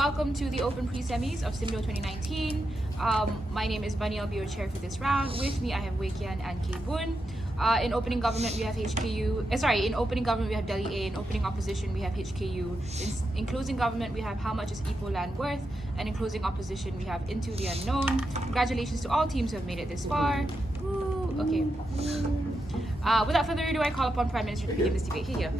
welcome to the Open Pre-Semis of Simdo 2019. My name is Bunny. I'll be your chair for this round. With me, I have Wei Kian and Kay Boon. In opening government, we have in opening government, we have Delhi A. In opening opposition, we have HKU. In closing government, we have how much is Ipoh Land Worth? And in closing opposition, we have Into the Unknown. Congratulations to all teams who have made it this far. Woo. Okay. Without further ado, I call upon Prime Minister to begin this debate. Here.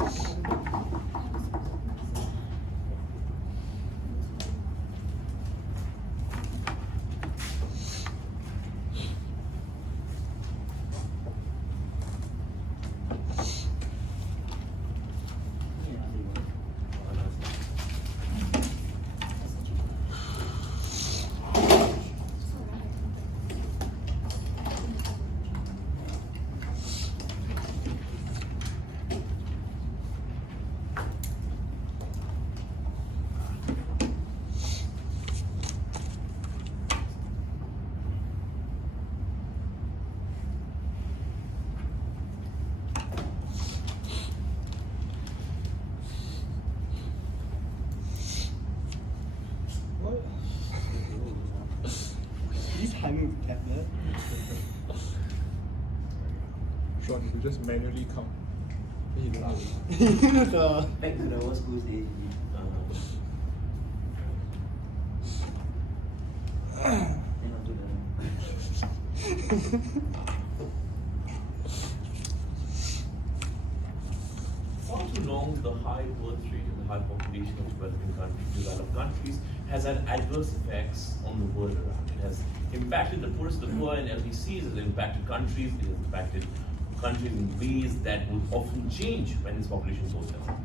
Shaun, you just manually count. Back to the old school days. For too long, the high birth rate and the high population of developing countries, developed countries, has had adverse effects on the world around. It has impacted the poorest of the poor in LDCs, it has impacted countries, it has impacted countries in ways that will often change when its population goes down.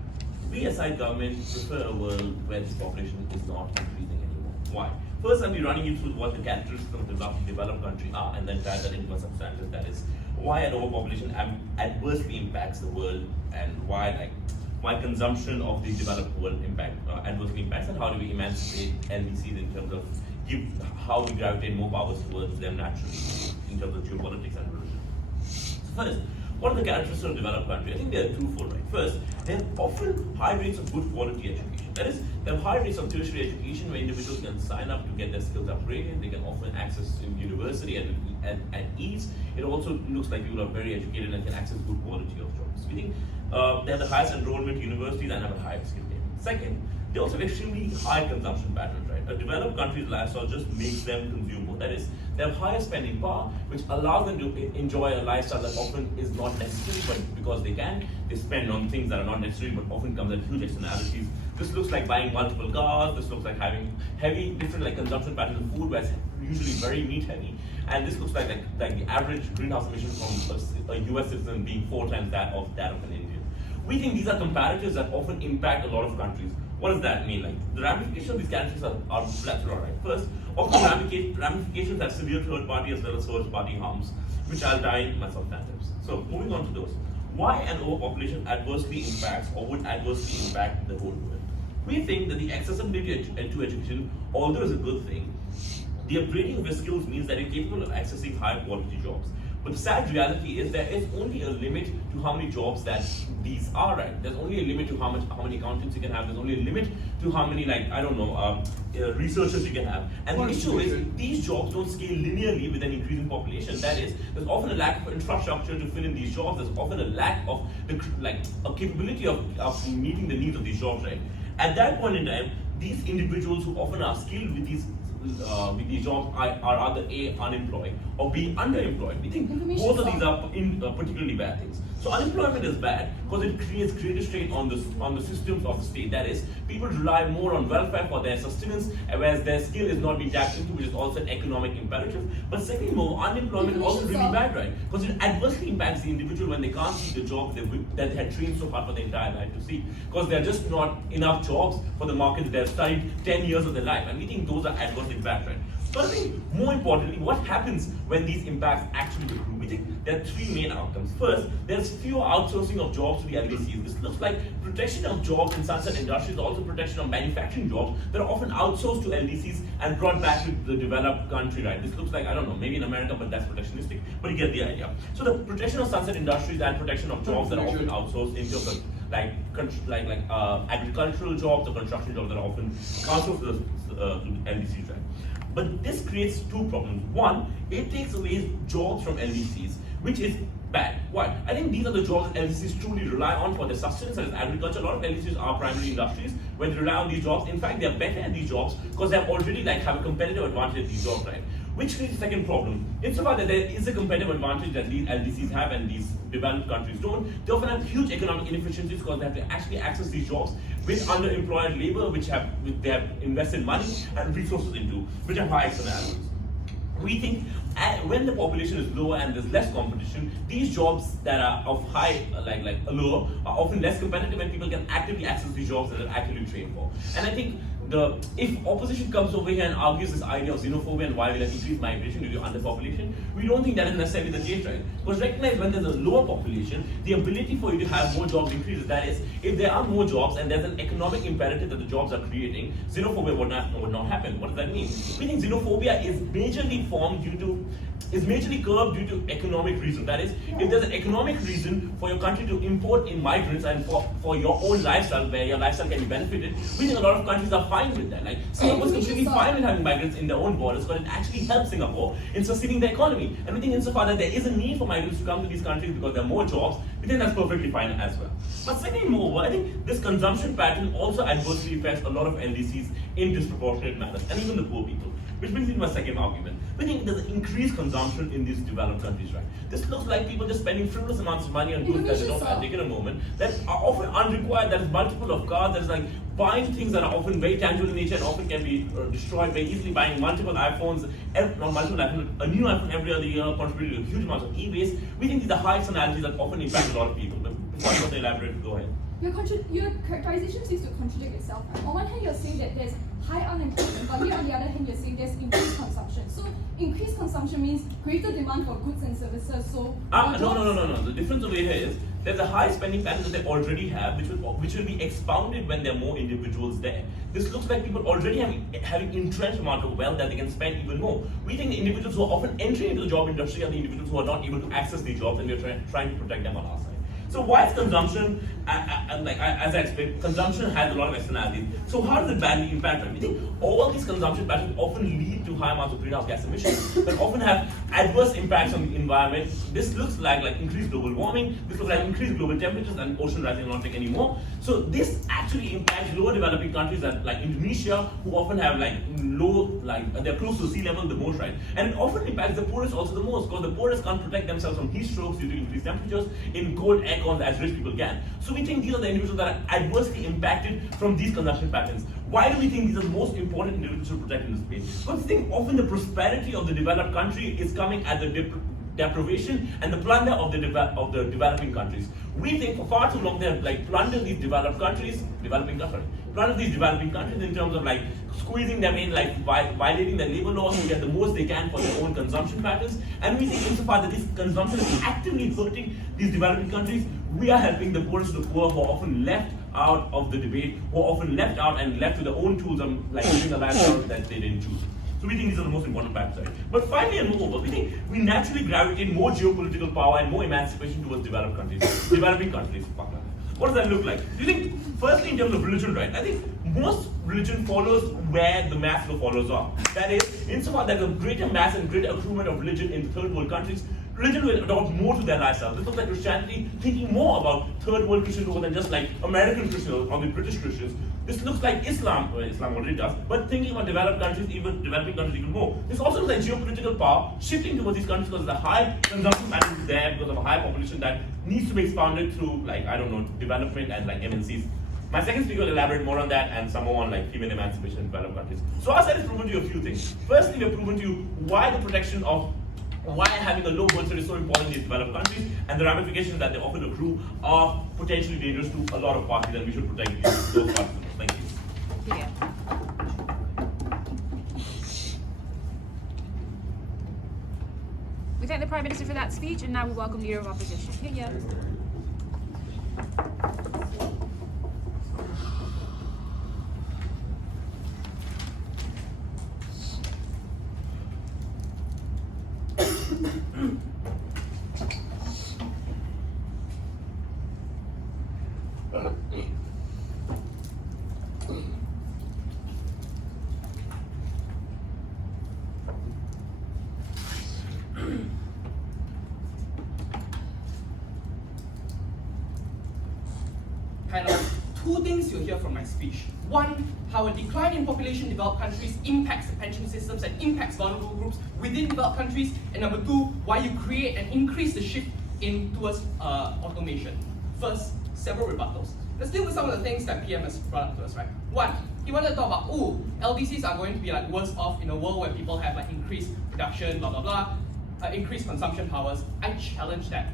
We as government prefer a world where this population is not increasing anymore. Why? First, I'll be running you through what the characteristics of a developed country are, and then tie that into a substantive, that is, why an overpopulation adversely impacts the world, and why consumption of the developed world adversely impacts, and how do we emancipate LDCs in terms of how we gravitate more powers towards them naturally in terms of geopolitics and religion. First, what are the characteristics of a developed country? I think they are twofold, right? First, they have often high rates of good quality education. That is, they have high rates of tertiary education where individuals can sign up to get their skills upgraded. They can often access university at ease. It also looks like people are very educated and can access good quality of jobs. We think they have the highest enrollment universities and have a high skill level. Second, they also have extremely high consumption patterns, right? A developed country's lifestyle just makes them consume more. That is, they have higher spending power, which allows them to enjoy a lifestyle that often is not necessary, but because they can, they spend on things that are not necessary, but often comes at huge externalities. This looks like buying multiple cars, this looks like having different consumption patterns of food, where it's usually very meat heavy. And this looks like the average greenhouse emission from a US citizen being 4 times that of an Indian. We think these are comparatives that often impact a lot of countries. What does that mean? The ramifications of these characteristics are plethora, right? First, often ramifications have severe third-party as well as first-party harms, which I'll tie in my substantives. So, moving on to those. Why an overpopulation adversely impacts or would adversely impact the whole world? We think that the accessibility to education, although is a good thing, the upgrading of your skills means that you're capable of accessing high-quality jobs. But the sad reality is there is only a limit to how many jobs that these are, right? There's only a limit to how many accountants you can have. There's only a limit to how many, researchers you can have. And the issue is these jobs don't scale linearly with an increasing population. That is, there's often a lack of infrastructure to fill in these jobs. There's often a lack of a capability of meeting the needs of these jobs, right? At that point in time, these individuals who often are skilled with these jobs are either A, unemployed, or B, underemployed. We think both of these are particularly bad things. So unemployment is bad because it creates greater strain on the systems of the state. That is, people rely more on welfare for their sustenance, whereas their skill is not being tapped into, which is also an economic imperative. But second more, unemployment is also really bad, right? Because it adversely impacts the individual when they can't see the job that they had trained so hard for their entire life to see. Because there are just not enough jobs for the markets they have studied 10 years of their life. And we think those are adverse impacts, right? But I think more importantly, what happens when these impacts actually accrue? We think there are 3 main outcomes. First, there's fewer outsourcing of jobs to the LDCs. This looks like protection of jobs in sunset industries, also protection of manufacturing jobs that are often outsourced to LDCs and brought back to the developed country, right? This looks like, I don't know, maybe in America, but that's protectionistic, but you get the idea. So the protection of sunset industries and protection of jobs that are often outsourced into agricultural jobs or construction jobs that are often transferred to LDCs, right? But this creates two problems. One, it takes away jobs from LDCs, which is bad. Why? I think these are the jobs that LDCs truly rely on for their sustenance, such as agriculture. A lot of LDCs are primary industries where they rely on these jobs. In fact, they are better at these jobs because they already have a competitive advantage at these jobs, right? Which creates a second problem. Insofar that there is a competitive advantage that these LDCs have and these developed countries don't, they often have huge economic inefficiencies because they have to actually access these jobs with underemployed labor, which they have invested money and resources into, which have high externalities. We think when the population is lower and there's less competition, these jobs that are of high, lower, are often less competitive and people can actively access these jobs that are actively trained for. And I think if opposition comes over here and argues this idea of xenophobia and why we'll have increased migration due to underpopulation, we don't think that is necessarily the case, right? Because recognize when there's a lower population, the ability for you to have more jobs increases. That is, if there are more jobs and there's an economic imperative that the jobs are creating, xenophobia would not happen. What does that mean? We think xenophobia is majorly curbed due to economic reasons. That is, if there's an economic reason for your country to import in migrants and for your own lifestyle, where your lifestyle can be benefited, we think a lot of countries are fine with that. Like Singapore is completely fine with having migrants in their own borders because it actually helps Singapore in sustaining the economy. And we think insofar that there is a need for migrants to come to these countries because there are more jobs, we think that's perfectly fine as well. But secondly, moreover, I think this consumption pattern also adversely affects a lot of LDCs in disproportionate manners, and even the poor people. Which brings me to my second argument. We think there's increased consumption in these developed countries, right? This looks like people just spending frivolous amounts of money on goods that they don't have taken a moment, that are often unrequired, that is multiple of cars, that is like buying things that are often very tangible in nature and often can be destroyed very easily, buying multiple iPhones, a new iPhone every other year, contributing to huge amounts of e-waste. We think these are high externalities that often impact a lot of people. But before I go to elaborate, go ahead. Your characterization seems to contradict itself. On one hand, you're saying that there's high unemployment, but yet on the other hand, you're saying there's increased consumption. So increased consumption means greater demand for goods and services. So no. The difference over here is there's a high spending pattern that they already have, which will be expounded when there are more individuals there. This looks like people already having entrenched amount of wealth that they can spend even more. We think the individuals who are often entering into the job industry are the individuals who are not able to access these jobs, and we're trying to protect them on our side. So why is consumption, as I explained, consumption has a lot of externalities. So how does it badly impact them? We think all these consumption patterns often lead to high amounts of greenhouse gas emissions that often have adverse impacts on the environment. This looks like increased global warming, this looks like increased global temperatures and ocean rising not take anymore. So this actually impacts lower developing countries like Indonesia, who often have they're close to sea level the most, right? And it often impacts the poorest also the most, because the poorest can't protect themselves from heat strokes due to increased temperatures in cold air as rich people can. So we think these are the individuals that are adversely impacted from these consumption patterns. Why do we think these are the most important individuals to protect in this space? Because we think often the prosperity of the developed country is coming at the deprivation and the plunder of the developing countries. We think for far too long they have plundered these developing countries in terms of squeezing them in, violating their labor laws to get the most they can for their own consumption patterns. And we think insofar that this consumption is actively hurting these developing countries, we are helping the poorest of the poor, who are often left out of the debate, who are often left out and left to their own tools of living a lifestyle that they didn't choose. So we think these are the most important factors, right? But finally and moreover, we think we naturally gravitate more geopolitical power and more emancipation towards developing countries. What does that look like? Do you think, firstly, in terms of religion, right? I think most religion follows where the mass of followers are. That is, insofar there's a greater mass and greater accruement of religion in third world countries, religion will adopt more to their lifestyle. This looks like Christianity thinking more about third world Christians rather than just American Christians or the British Christians. This looks like Islam already does, but thinking about developing countries even more. This also looks like geopolitical power shifting towards these countries because of the high consumption patterns there, because of a high population that needs to be expounded through development and MNCs. My second speaker will elaborate more on that and some more on female emancipation in developed countries. So our side has proven to you a few things. Firstly, we've proven to you why having a low birth rate is so important in these developed countries, and the ramifications that they often accrue are potentially dangerous to a lot of parties, and we should protect those parties. Thank you. Yeah. We thank the Prime Minister for that speech, and now we welcome Leader of Opposition. Yeah. two things you'll hear from my speech. One, how a decline in population in developed countries impacts the pension systems and impacts vulnerable groups within developed countries. And number two, why you create and increase the shift towards automation. First, several rebuttals. Let's deal with some of the things that PM has brought up to us, right? One, he wanted to talk about, LDCs are going to be like worse off in a world where people have like increased production, blah, blah, blah, increased consumption powers. I challenge that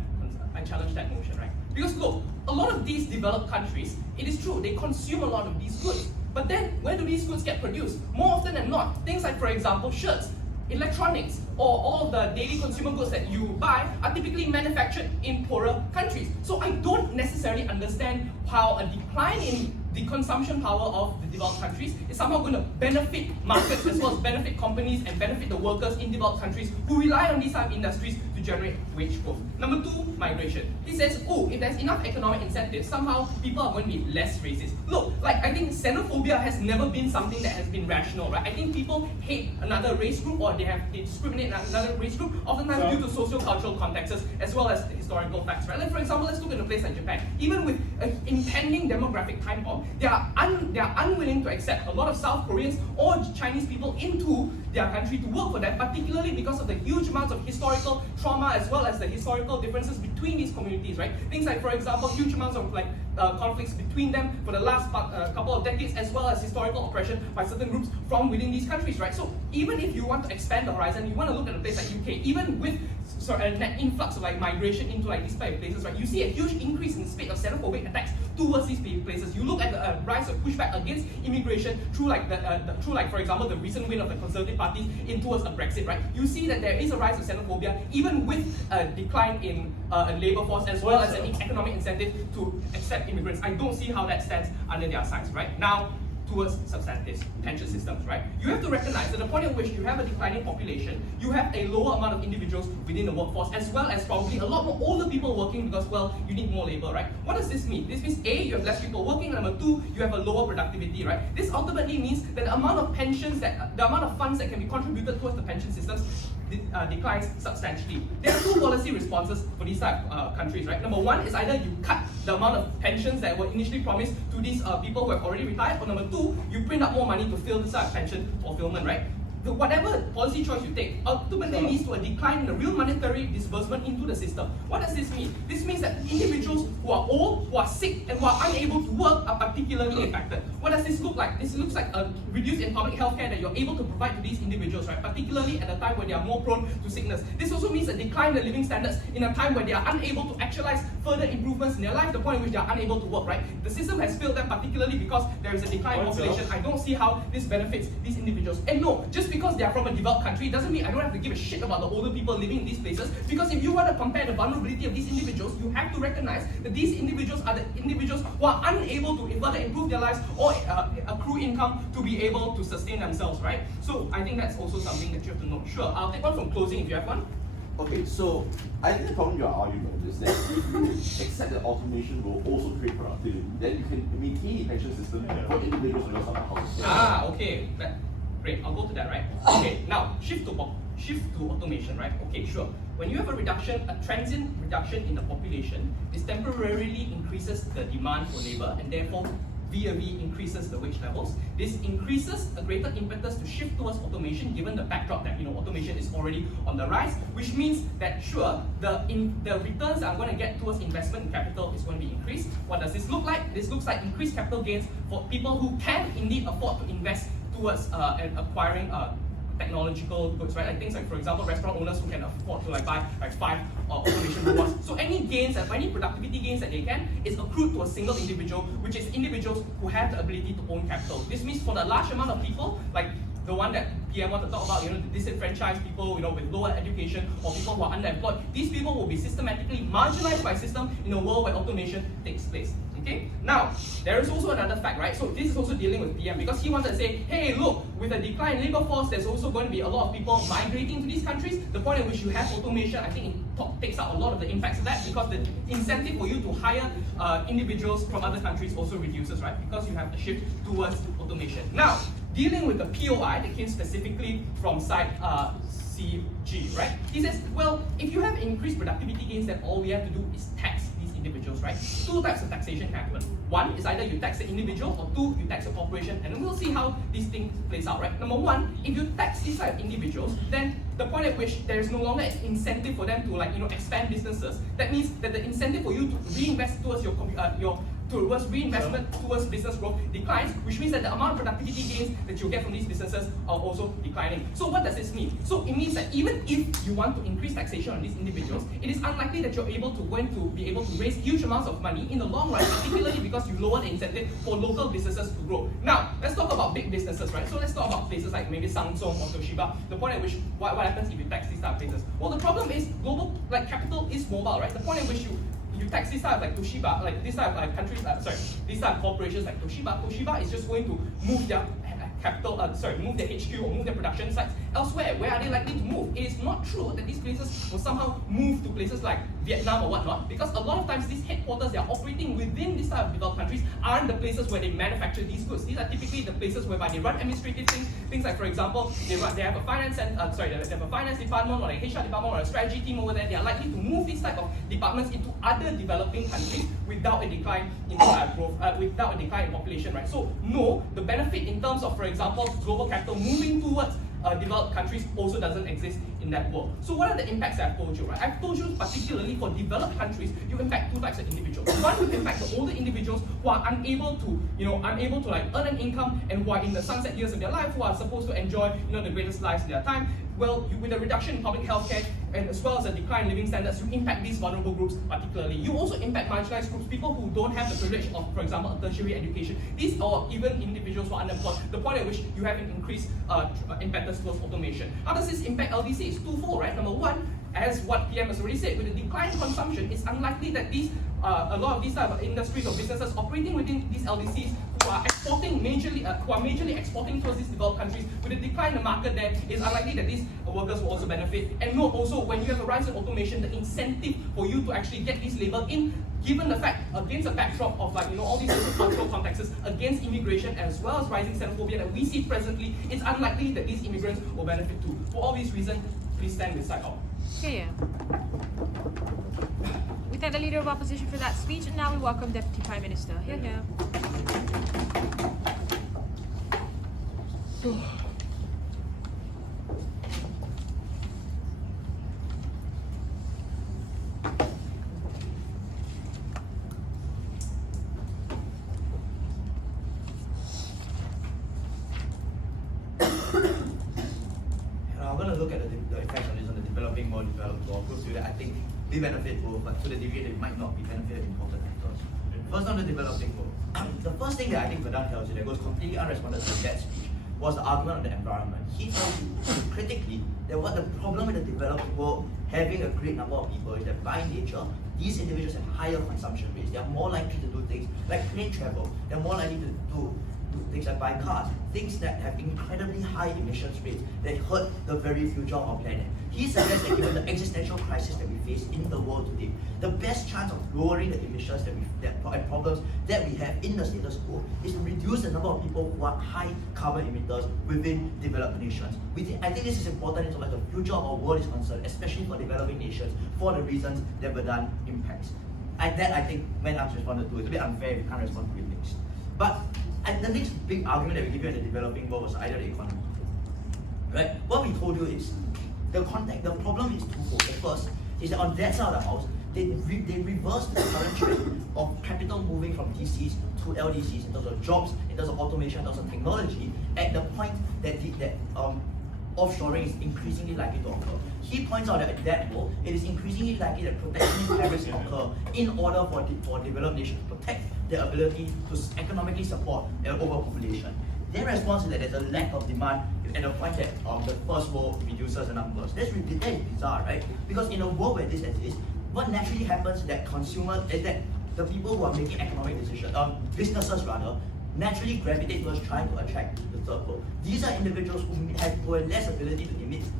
notion, right? Because look, a lot of these developed countries, it is true, they consume a lot of these goods. But then, where do these goods get produced? More often than not, things like, for example, shirts, electronics, or all of the daily consumer goods that you buy are typically manufactured in poorer countries. So I don't necessarily understand how a decline in the consumption power of the developed countries is somehow going to benefit markets as well as benefit companies and benefit the workers in developed countries who rely on these type of industries to generate wage growth. Number two, migration. He says, if there's enough economic incentives, somehow people are going to be less racist. Look, I think xenophobia has never been something that has been rational, right? I think people hate another race group or they discriminate another race group, oftentimes due to socio-cultural contexts as well as historical facts, right? Like for example, let's look at a place like Japan. Even with an impending demographic time bomb, they are unwilling to accept a lot of South Koreans or Chinese people into their country to work for them, particularly because of the huge amounts of historical trauma as well as the historical differences between these communities, right? Things like, for example, huge amounts of conflicts between them for the last couple of decades, as well as historical oppression by certain groups from within these countries, right? So even if you want to expand the horizon, you want to look at a place like UK, even with a net influx of migration into these type of places, right? You see a huge increase in the spate of xenophobic attacks towards these places. You look at the rise of pushback against immigration through for example, the recent win of the Conservative Party towards a Brexit, right? You see that there is a rise of xenophobia, even with a decline in a labour force as well as an economic incentive to accept immigrants. I don't see how that stands under their sides, right? Now, towards substantive pension systems, right? You have to recognize that the point at which you have a declining population, you have a lower amount of individuals within the workforce, as well as probably a lot more older people working because, well, you need more labor, right? What does this mean? This means A, you have less people working, and number two, you have a lower productivity, right? This ultimately means that the amount of pensions the amount of funds that can be contributed towards the pension systems declines substantially. There are two policy responses for these type of countries, right? Number one is either you cut the amount of pensions that were initially promised to these people who have already retired, or number two, you print up more money to fill this type of pension fulfillment, right? Whatever policy choice you take ultimately leads to a decline in the real monetary disbursement into the system. What does this mean? This means that individuals who are old, who are sick, and who are unable to work are particularly impacted. What does this look like? This looks like a reduce in public health care that you're able to provide to these individuals, right? Particularly at a time when they are more prone to sickness. This also means a decline in the living standards in a time when they are unable to actualize further improvements in their life, the point at which they are unable to work, right? The system has failed them particularly because there is a decline in population. I don't see how this benefits these individuals. And no, just because they are from a developed country doesn't mean I don't have to give a shit about the older people living in these places, because if you want to compare the vulnerability of these individuals, you have to recognize that these individuals are the individuals who are unable to further improve their lives or accrue income to be able to sustain themselves, right? So I think that's also something that you have to know. Sure, I'll take one from closing if you have one. Okay, so I think the problem you're arguing is that if you accept that automation will also create productivity, then you can maintain the pension system for individuals who don't have a house. Okay. Great, I'll go to that, right? Okay, now shift to automation, right? Okay, sure. When you have a transient reduction in the population, this temporarily increases the demand for labor and therefore VAV increases the wage levels. This increases a greater impetus to shift towards automation, given the backdrop that automation is already on the rise, which means that sure, the returns that I'm going to get towards investment in capital is going to be increased. What does this look like? This looks like increased capital gains for people who can indeed afford to invest towards acquiring technological goods, right? Like things like, for example, restaurant owners who can afford to buy 5 automation robots. So any gains, any productivity gains that they can is accrued to a single individual, which is individuals who have the ability to own capital. This means for the large amount of people, like the one that PM want to talk about, the disenfranchised people, with lower education or people who are underemployed, these people will be systematically marginalized by system in a world where automation takes place. Okay? Now, there is also another fact, right? So this is also dealing with PM because he wanted to say, hey, look, with a decline in labor force, there's also going to be a lot of people migrating to these countries. The point at which you have automation, I think it takes out a lot of the impacts of that because the incentive for you to hire individuals from other countries also reduces, right? Because you have the shift towards automation. Now, dealing with the POI that came specifically from side CG, right? He says, well, if you have increased productivity gains, then all we have to do is tax these individuals, right? Two types of taxation can happen. One is either you tax the individual, or two, you tax a corporation, and then we'll see how this thing plays out, right? Number one, if you tax these type of individuals, then the point at which there is no longer an incentive for them to expand businesses. That means that the incentive for you to reinvest towards towards reinvestment, towards business growth declines, which means that the amount of productivity gains that you get from these businesses are also declining. So what does this mean? So it means that even if you want to increase taxation on these individuals, it is unlikely that you're going to be able to raise huge amounts of money in the long run, particularly because you lower the incentive for local businesses to grow. Now, let's talk about big businesses, right? So let's talk about places like maybe Samsung or Toshiba. The point at which, what happens if you tax these type of places? Well, the problem is global, capital is mobile, right? The point at which you tax this type of Toshiba, this type of countries, these type of corporations like Toshiba. Toshiba is just going to move their capital, move their HQ or move their production sites elsewhere. Where are they likely to move? It is not true that these places will somehow move to places like Vietnam or whatnot, because a lot of times these headquarters they are operating within these type of developed countries aren't the places where they manufacture these goods. These are typically the places whereby they run administrative things like, for example, they have a finance they have a finance department or like HR department or a strategy team over there. They are likely to move these type of departments into other developing countries without a decline in growth, without a decline in population, right? So no, the benefit in terms of, for example, global capital moving towards developed countries also doesn't exist in that world. So what are the impacts that I've told you, right? I've told you particularly for developed countries, you impact two types of individuals. One, you impact the older individuals who are unable to earn an income and who are in the sunset years of their life, who are supposed to enjoy, the greatest lives of their time. Well, with a reduction in public health care and as well as a decline in living standards, you impact these vulnerable groups particularly. You also impact marginalized groups, people who don't have the privilege of, for example, a tertiary education. These are even individuals who are unemployed, the point at which you have an increased impetus towards automation. How does this impact LDC? It's twofold, right? Number one, as what PM has already said, with the decline in consumption, it's unlikely that a lot of these type of industries or businesses operating within these LDCs who are majorly exporting towards these developed countries, with a decline in the market there, it's unlikely that these workers will also benefit. And note also, when you have a rise in automation, the incentive for you to actually get these labor in, given the fact, against a backdrop of all these different cultural contexts, against immigration as well as rising xenophobia that we see presently, it's unlikely that these immigrants will benefit too. For all these reasons, please stand with side out. Okay, we thank the Leader of Opposition for that speech, and now we welcome Deputy Prime Minister. Here, here. I'm going to look at the effects of this on the developing, more developed world. I think we benefit both, but to the degree they might not be benefited important actors. First, on the developing world, the first thing that I think Vedant tells you that goes completely unresponded to that speech was the argument on the environment. He told you critically that what the problem with the developed world having a great number of people is that by nature, these individuals have higher consumption rates. They are more likely to do things like plane travel. They're more likely to do things like buy cars, things that have incredibly high emissions rates that hurt the very future of our planet. He suggests that given the existential crisis that we face in the world today, the best chance of lowering the emissions and problems that we have in the status quo is to reduce the number of people who are high carbon emitters within developed nations. I think this is important in terms of the future of our world is concerned, especially for developing nations, for the reasons that Vedant impacts. And that I think when I'm responded to, it's a bit unfair if we can't respond to it next. But the next big argument that we give you in the developing world was either the economy. Right? What we told you is the problem is twofold. The first is that on that side of the house, they reversed the current trend of capital moving from DCs to LDCs in terms of jobs, in terms of automation, in terms of technology, at the point that offshoring is increasingly likely to occur. He points out that at that world, it is increasingly likely that protectionist tariffs occur in order for developed nations to protect their ability to economically support their overpopulation. Their response is that there's a lack of demand at the point that the first world reduces the numbers. That is bizarre, right? Because in a world where this exists, what naturally happens is that the people who are making economic decisions, businesses rather, naturally gravitate towards trying to attract the third world. These are individuals who have less ability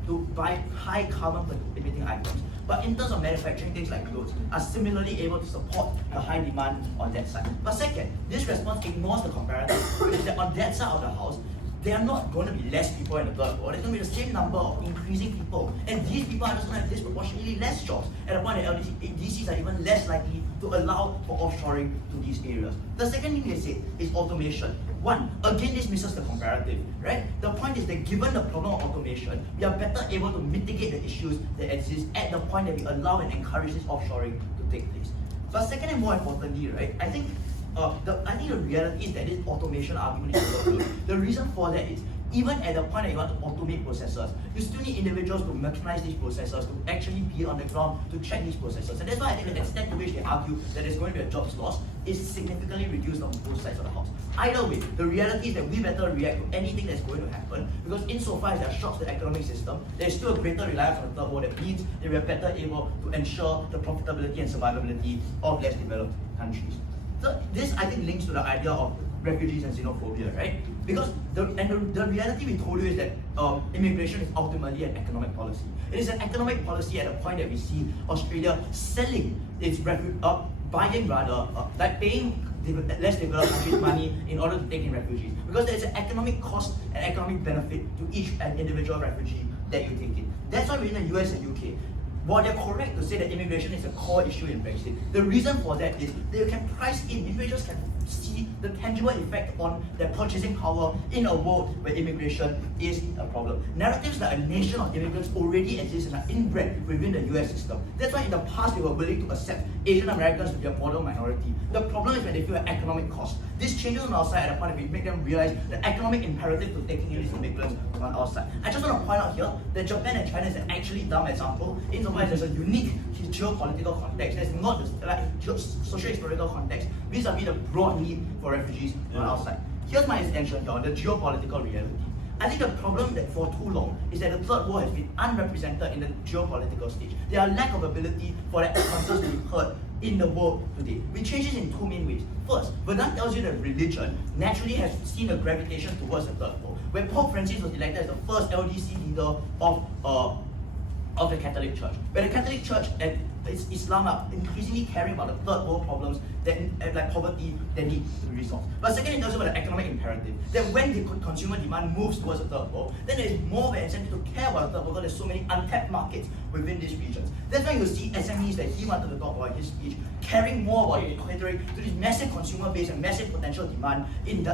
to buy high carbon emitting items. But in terms of manufacturing things like clothes, are similarly able to support the high demand on that side. But second, this response ignores the comparative, which is that on that side of the house, there are not going to be less people in the third world. There's going to be the same number of increasing people. And these people are just going to have disproportionately less jobs. At the point that LDCs are even less likely to allow for offshoring to these areas. The second thing they say is automation. One, again, this misses the comparative, right? The point is that given the problem of automation, we are better able to mitigate the issues that exist at the point that we allow and encourage this offshoring to take place. But second and more importantly, right, I think the reality is that this automation argument is overlooked. The reason for that is, even at the point that you want to automate processes, you still need individuals to mechanize these processes, to actually be on the ground to check these processes. And that's why I think the extent to which they argue that there's going to be a jobs loss is significantly reduced on both sides of the house. Either way, the reality is that we better react to anything that's going to happen, because insofar as there are shocks to the economic system, there's still a greater reliance on the third world. That means that we are better able to ensure the profitability and survivability of less developed countries. So this, I think, links to the idea of refugees and xenophobia, right? Because the reality we told you is that immigration is ultimately an economic policy. It is an economic policy at the point that we see Australia selling its buying rather, like paying less developed countries money in order to take in refugees. Because there is an economic cost and economic benefit to each individual refugee that you take in. That's why we're in the US and UK. While they're correct to say that immigration is a core issue in Brexit, the reason for that is they can price in, individuals can see the tangible effect on their purchasing power in a world where immigration is a problem. Narratives like a nation of immigrants already exist and are inbred within the US system. That's why in the past they were willing to accept Asian Americans to be a model minority. The problem is when they feel an economic cost. This changes on our side at a point where we make them realize the economic imperative to taking in these immigrants on our side. I just want to point out here that Japan and China is an actually dumb example insofar as there's a unique geopolitical context. There's not this like socio-historical context vis-a-vis the broad need for refugees on our side. Here's my extension here on the geopolitical reality. I think the problem that for too long is that the third world has been unrepresented in the geopolitical stage. There are lack of ability for that concerns to be heard in the world today. We change this in two main ways. First, Vedant tells you that religion naturally has seen a gravitation towards the third world. When Pope Francis was elected as the first LDC leader of the Catholic Church, where the Catholic Church and Islam are increasingly caring about the third world problems that like poverty that need to be resolved. But second, it tells you about the economic imperative, that when the consumer demand moves towards the third world, then there is more of an incentive to care about the third world because there's so many untapped markets within these regions. That's why you see SMEs that he wanted to talk about in his speech, caring more about catering to this massive consumer base and massive potential demand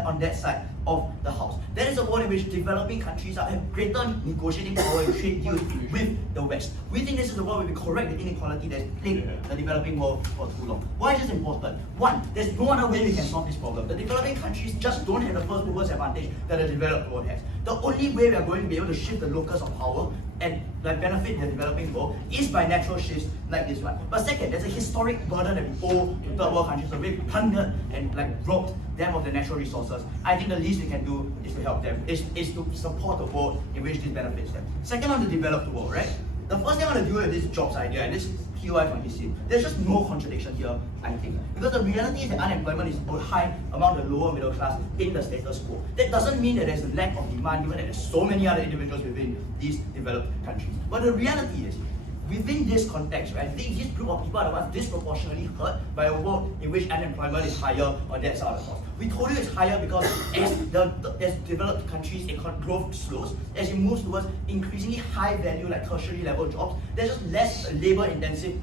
on that side of the house. That is a world in which developing countries have greater negotiating power and trade deals with the West. We think this is the world where we correct the inequality that's plagued the developing world for too long. Why is this important? One, there's no other way we can solve this problem. The developing countries just don't have the first movers advantage that the developed world has. The only way we are going to be able to shift the locus of power and benefit the developing world is by natural shifts like this one. But second, there's a historic burden that we owe to third world countries. So we've plundered and robbed them of the natural resources. I think the least we can do is to help them, is to support the world in which this benefits them. Second, on the developed world, right? The first thing I want to do with this jobs idea, and this POI from his there's just no contradiction here, I think. Because the reality is that unemployment is high among the lower middle class in the status quo. That doesn't mean that there's a lack of demand, given that there's so many other individuals within these developed countries. But the reality is, within this context, right, this group of people are the ones disproportionately hurt by a world in which unemployment is higher on that side of the house. We told you it's higher because as developed countries, growth slows, as it moves towards increasingly high value like tertiary level jobs, there's just less labor intensive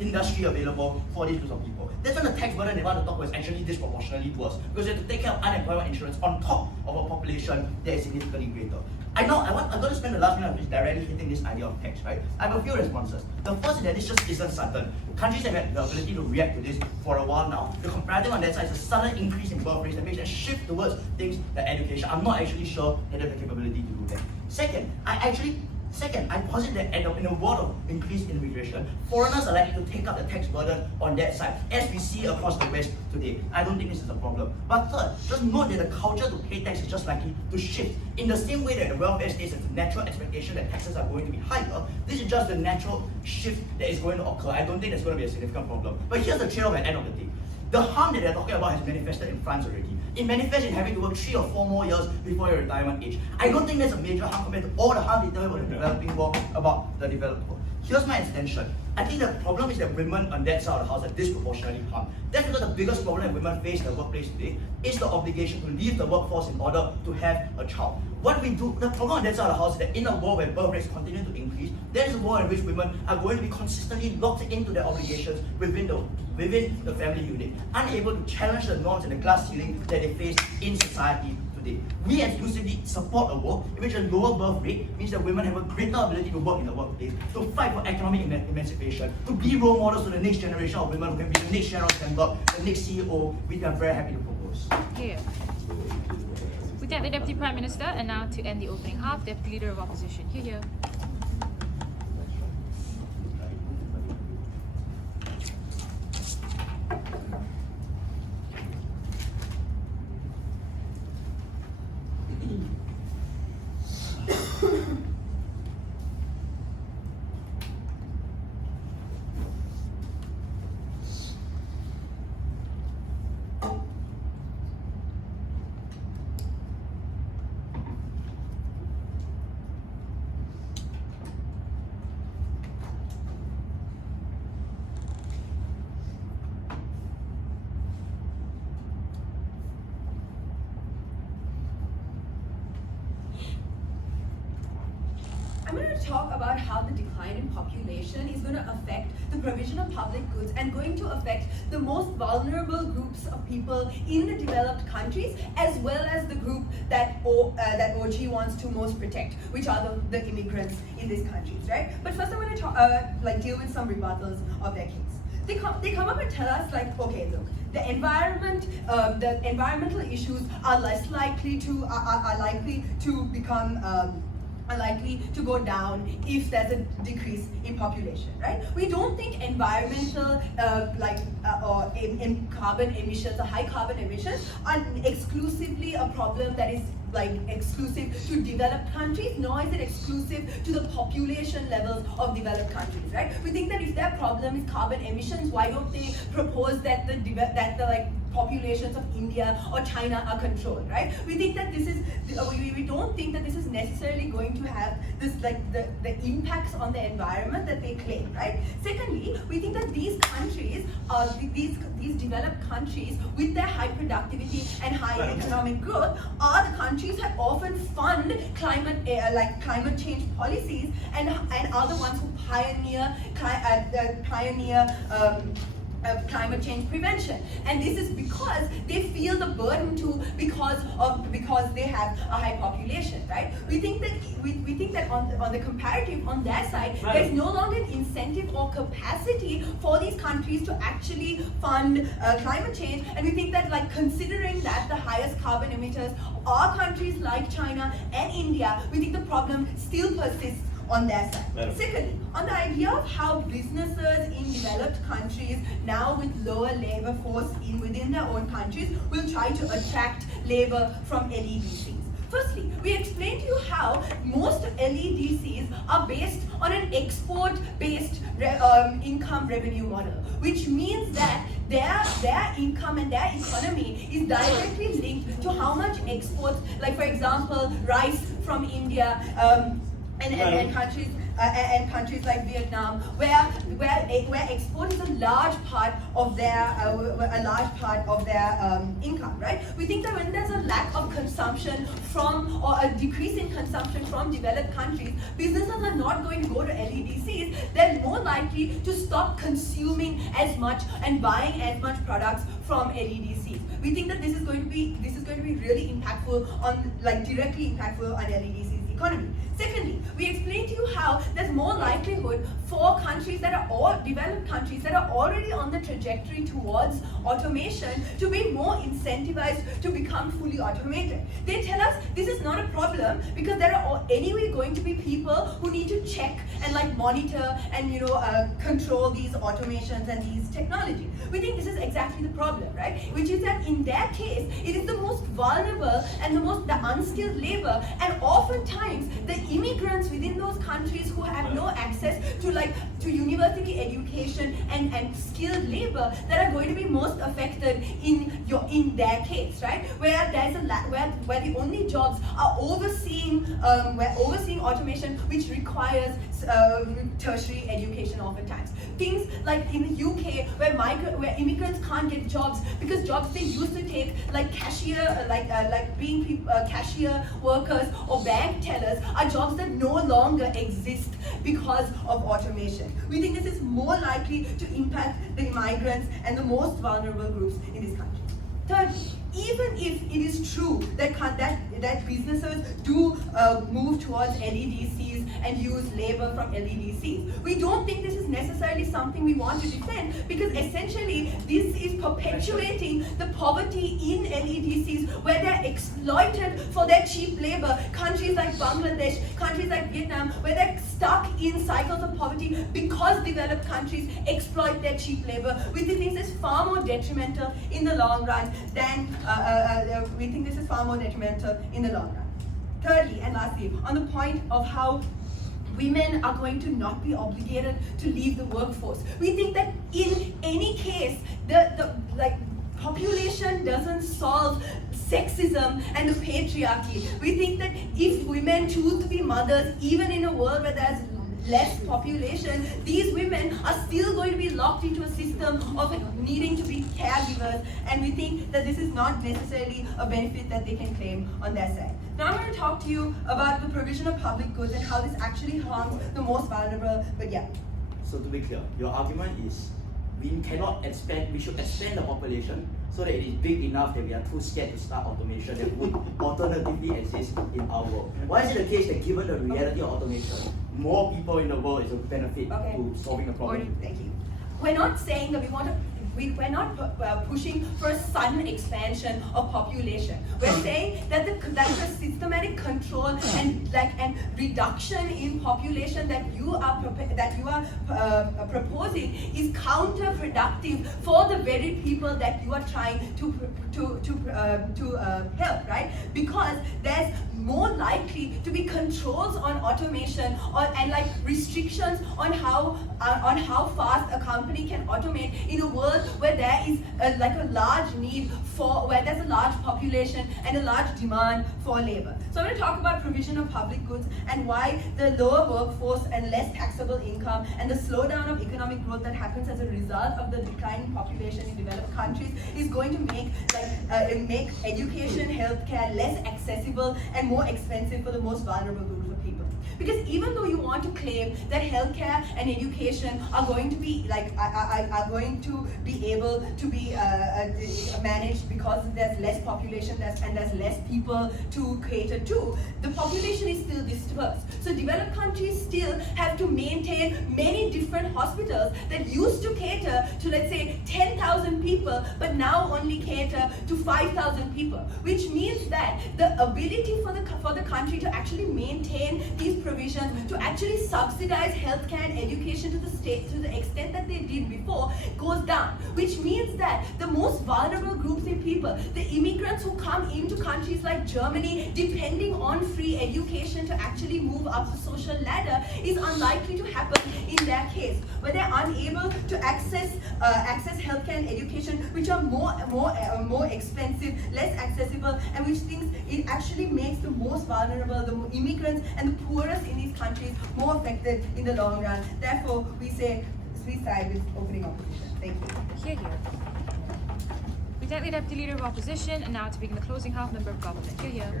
industry available for these groups of people. That's when the tax burden they want to talk about is actually disproportionately worse, because they have to take care of unemployment insurance on top of a population that is significantly greater. I'm going to spend the last minute of this directly hitting this idea of tax, right? I have a few responses. The first is that this just isn't sudden. Countries have had the ability to react to this for a while now. The comparative on that side is a sudden increase in birth rates that makes them shift towards things like education. I'm not actually sure they have the capability to do that. Second, I posit that in a world of increased immigration, foreigners are likely to take up the tax burden on that side, as we see across the West today. I don't think this is a problem. But third, just note that the culture to pay tax is just likely to shift. In the same way that the welfare state is a natural expectation that taxes are going to be higher, this is just the natural shift that is going to occur. I don't think there's going to be a significant problem. But here's the trade-off at the end of the day. The harm that they're talking about has manifested in France already. It manifests in having to work 3 or 4 more years before your retirement age. I don't think that's a major harm compared to all the harm they tell you about the developing world, about the developed world. Here's my extension. I think the problem is that women on that side of the house are disproportionately harmed. That's because the biggest problem that women face in the workplace today is the obligation to leave the workforce in order to have a child. What we do, the problem on that side of the house is that in a world where birth rates continue to increase, there is a world in which women are going to be consistently locked into their obligations within the family unit, unable to challenge the norms and the glass ceiling that they face in society today. We exclusively support a world in which a lower birth rate means that women have a greater ability to work in the workplace, to fight for economic emancipation, to be role models to the next generation of women who can be the next Sheryl Sandberg, the next CEO, which I'm very happy to propose. Here. We thank the Deputy Prime Minister, and now to end the opening half, Deputy Leader of Opposition. Here. I'm going to talk about how the decline in population is going to affect the provision of public goods and going to affect the most vulnerable groups of people in the developed countries, as well as the group that OG wants to most protect, which are the immigrants in these countries, right? But first I'm going to talk, deal with some rebuttals of their case. They come up and tell us like, okay, look, the environmental issues are less likely to are likely to become are likely to go down if there's a decrease in population, right? We don't think environmental or in carbon emissions or high carbon emissions are exclusively a problem that is exclusive to developed countries, nor is it exclusive to the population levels of developed countries, right? We think that if their problem is carbon emissions, why don't they propose that the populations of India or China are controlled, right? We think that this is, we don't think that this is necessarily going to have this the impacts on the environment that they claim, right? Secondly, we think that these countries, these developed countries with their high productivity and high economic growth are the countries that often fund climate change policies and are the ones who pioneer climate change prevention, and this is because they feel the burden too because they have a high population, right? We think that on the comparative on their side, right, there's no longer an incentive or capacity for these countries to actually fund climate change, and we think that considering that the highest carbon emitters are countries like China and India, we think the problem still persists on their side. Secondly, on the idea of how businesses in developed countries, now with lower labor force within their own countries, will try to attract labor from LEDCs. Firstly, we explained to you how most LEDCs are based on an export-based income revenue model, which means that their income and their economy is directly linked to how much exports, like for example, rice from India, and countries like Vietnam, where export is a large part of their income, right? We think that when there's a lack of consumption or a decrease in consumption from developed countries, businesses are not going to go to LEDCs. They're more likely to stop consuming as much and buying as much products from LEDCs. We think that this is going to be really impactful on directly impactful on LEDCs economy. Secondly, we explained to you how there's more likelihood for countries that are all developed countries that are already on the trajectory towards automation to be more incentivized to become fully automated. They tell us this is not a problem because there are anyway going to be people who need to check and monitor and control these automations and these technologies. We think this is exactly the problem, right? Which is that in their case, it is the most vulnerable and the unskilled labor, and oftentimes the immigrants within those countries who have no access to university education and skilled labor that are going to be most affected in their case, right? Where there's where the only jobs are overseeing overseeing automation which requires tertiary education oftentimes. Things like in the UK where immigrants can't get jobs because jobs they used to take like cashier, being cashier workers or bank tellers are jobs that no longer exist because of automation. We think this is more likely to impact the migrants and the most vulnerable groups in this country. Third, even if it is true that businesses do move towards LEDCs and use labor from LEDCs, we don't think this is necessarily something we want to defend because essentially this is perpetuating the poverty in LEDCs where they're exploited for their cheap labor. Countries like Bangladesh, countries like Vietnam, where they're stuck in cycles of poverty because developed countries exploit their cheap labor. We think this is far more detrimental in the long run than we think this is far more detrimental in the long run. Thirdly and lastly, on the point of how women are going to not be obligated to leave the workforce, we think that in any case, the population doesn't solve sexism and the patriarchy. We think that if women choose to be mothers, even in a world where there's less population, these women are still going to be locked into a system of needing to be caregivers, and we think that this is not necessarily a benefit that they can claim on their side. Now I'm going to talk to you about the provision of public goods and how this actually harms the most vulnerable, but yeah. So to be clear, your argument is we should expand the population so that it is big enough that we are too scared to start automation that would alternatively exist in our world. Why is it the case that given the reality of automation, more people in the world is a benefit to solving the problem? Thank you. We're not saying that we're not pushing for a sudden expansion of population. We're saying that the systematic control and reduction in population that you are proposing is counterproductive for the very people that you are trying to help, right? Because there's more likely to be controls on automation and restrictions on how fast a company can automate in a world where there is a large need where there's a large population and a large demand for labor. So I'm going to talk about provision of public goods and why the lower workforce and less taxable income and the slowdown of economic growth that happens as a result of the declining population in developed countries is going to make education, healthcare less accessible and more expensive for the most vulnerable groups of people. Because even though you want to claim that healthcare and education are going to be able to be managed because there's less population and there's less people to cater to, the population is still dispersed. So developed countries still have to maintain many different hospitals that used to cater to, let's say, 10,000 people, but now only cater to 5,000 people, which means that the ability for the country to actually maintain these provisions, to actually subsidize healthcare and education to the state to the extent that they did before, goes down. Which means that the most vulnerable groups in people, the immigrants who come into countries like Germany, depending on free education to actually move up the social ladder, is unlikely to happen in their case, where they're unable to access healthcare and education, which are more expensive, less accessible, and which things it actually makes the most vulnerable, the immigrants and the poorest in these countries more affected in the long run. Therefore, we say we side with opening opposition. Thank you. Hear, hear. We thank the Deputy Leader of Opposition, and now to begin the closing half, Member of Government. Hear, hear.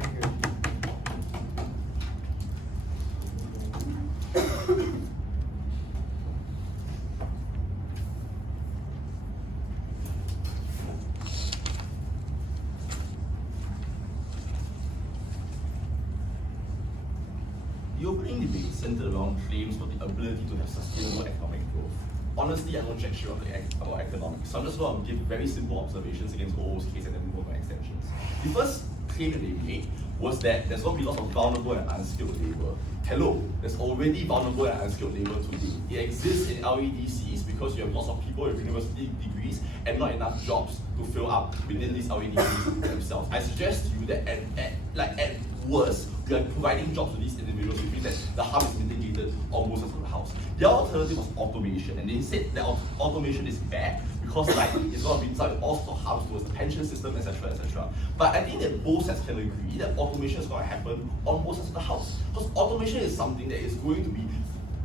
The opening debate centered around claims for the ability to have sustainable economic growth. Honestly, I don't check sure about economics, so I'm just going to give very simple observations against OO's case and then move on to extensions. The first claim that they made was that there's going to be lots of vulnerable and unskilled labor. Hello, there's already vulnerable and unskilled labor today. It exists in LEDCs because you have lots of people with university degrees and not enough jobs to fill up within these LEDCs themselves. I suggest to you that at worst, we are providing jobs to these individuals, which means that the harm is mitigated on both sides of the house. The alternative was automation, and they said that automation is bad because like it's going to result in all sorts of harms towards the pension system, etc., etc. But I think that both sides can agree that automation is going to happen on both sides of the house, because automation is something that is going to be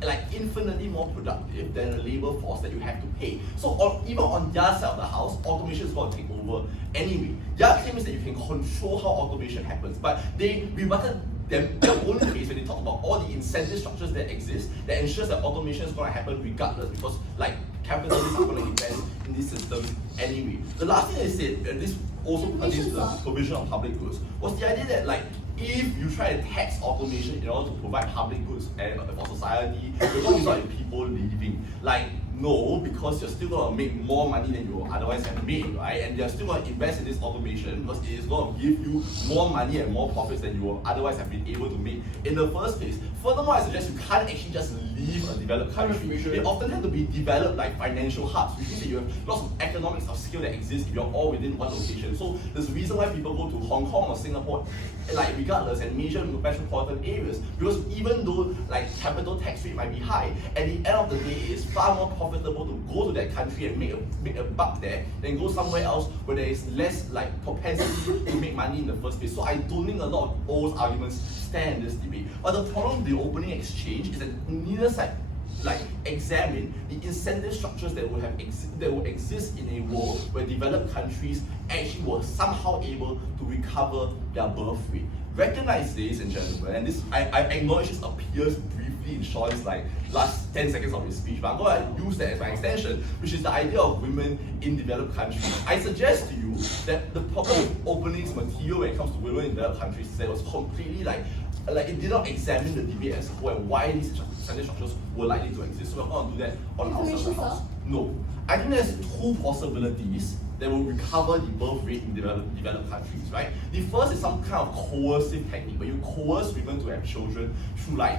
like infinitely more productive than a labor force that you have to pay. So even on their side of the house, automation is going to take over anyway. Their claim is that you can control how automation happens, but they rebutted their own case when they talk about all the incentive structures that exist that ensures that automation is going to happen regardless, because like capitalists are going to invest in these systems anyway. The last thing they said, and this also pertains to the provision of public goods, was the idea that like if you try to tax automation in order to provide public goods and for society, you're going to result in people leaving. Like, no, because you're still going to make more money than you otherwise have made, right? And you're still going to invest in this automation because it is going to give you more money and more profits than you will otherwise have been able to make in the first place. Furthermore, I suggest you can't actually just leave a developed country. They often tend to be developed like financial hubs, which means that you have lots of economics of scale that exist if you're all within one location. So there's a reason why people go to Hong Kong or Singapore, like regardless, and major metropolitan areas, because even though like capital tax rate might be high, at the end of the day, it's far more profitable to go to that country and make a buck there than go somewhere else where there is less like propensity to make money in the first place. So I don't think a lot of those arguments stand in this debate. But the problem with the opening exchange is that neither side like examine the incentive structures that will exist in a world where developed countries actually were somehow able to recover their birth rate. Recognize, ladies and gentlemen, and this I acknowledge this appears briefly in Shaun's like last 10 seconds of his speech, but I'm going to use that as my extension, which is the idea of women in developed countries. I suggest to you that the problem with opening's material when it comes to women in developed countries is that it was completely like it did not examine the debate as a whole and why these incentive structures were likely to exist. So we're going to do that on our side of the house. No. I think there's two possibilities that will recover the birth rate in developed countries, right? The first is some kind of coercive technique where you coerce women to have children through like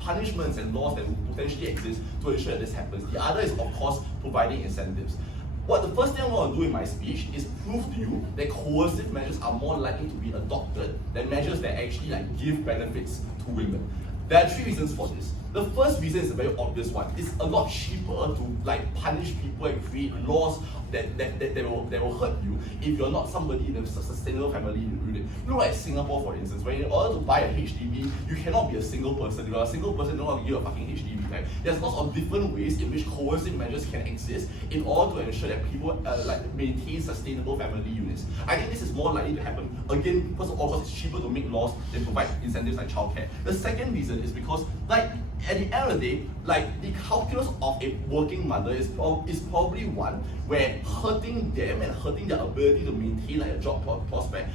punishments and laws that will potentially exist to ensure that this happens. The other is, of course, providing incentives. What the first thing I'm going to do in my speech is prove to you that coercive measures are more likely to be adopted than measures that actually like give benefits to women. There are three reasons for this. The first reason is a very obvious one. It's a lot cheaper to like punish people and create laws that will hurt you if you're not somebody in a sustainable family unit. Look at Singapore, for instance, where in order to buy a HDB, you cannot be a single person. If you're a single person, you don't want to give a fucking HDB, right? There's lots of different ways in which coercive measures can exist in order to ensure that people maintain sustainable family units. I think this is more likely to happen, again, first of all, because it's cheaper to make laws than provide incentives like childcare. The second reason is because, like, at the end of the day, like the calculus of a working mother is probably one where hurting them and hurting their ability to maintain like a job prospect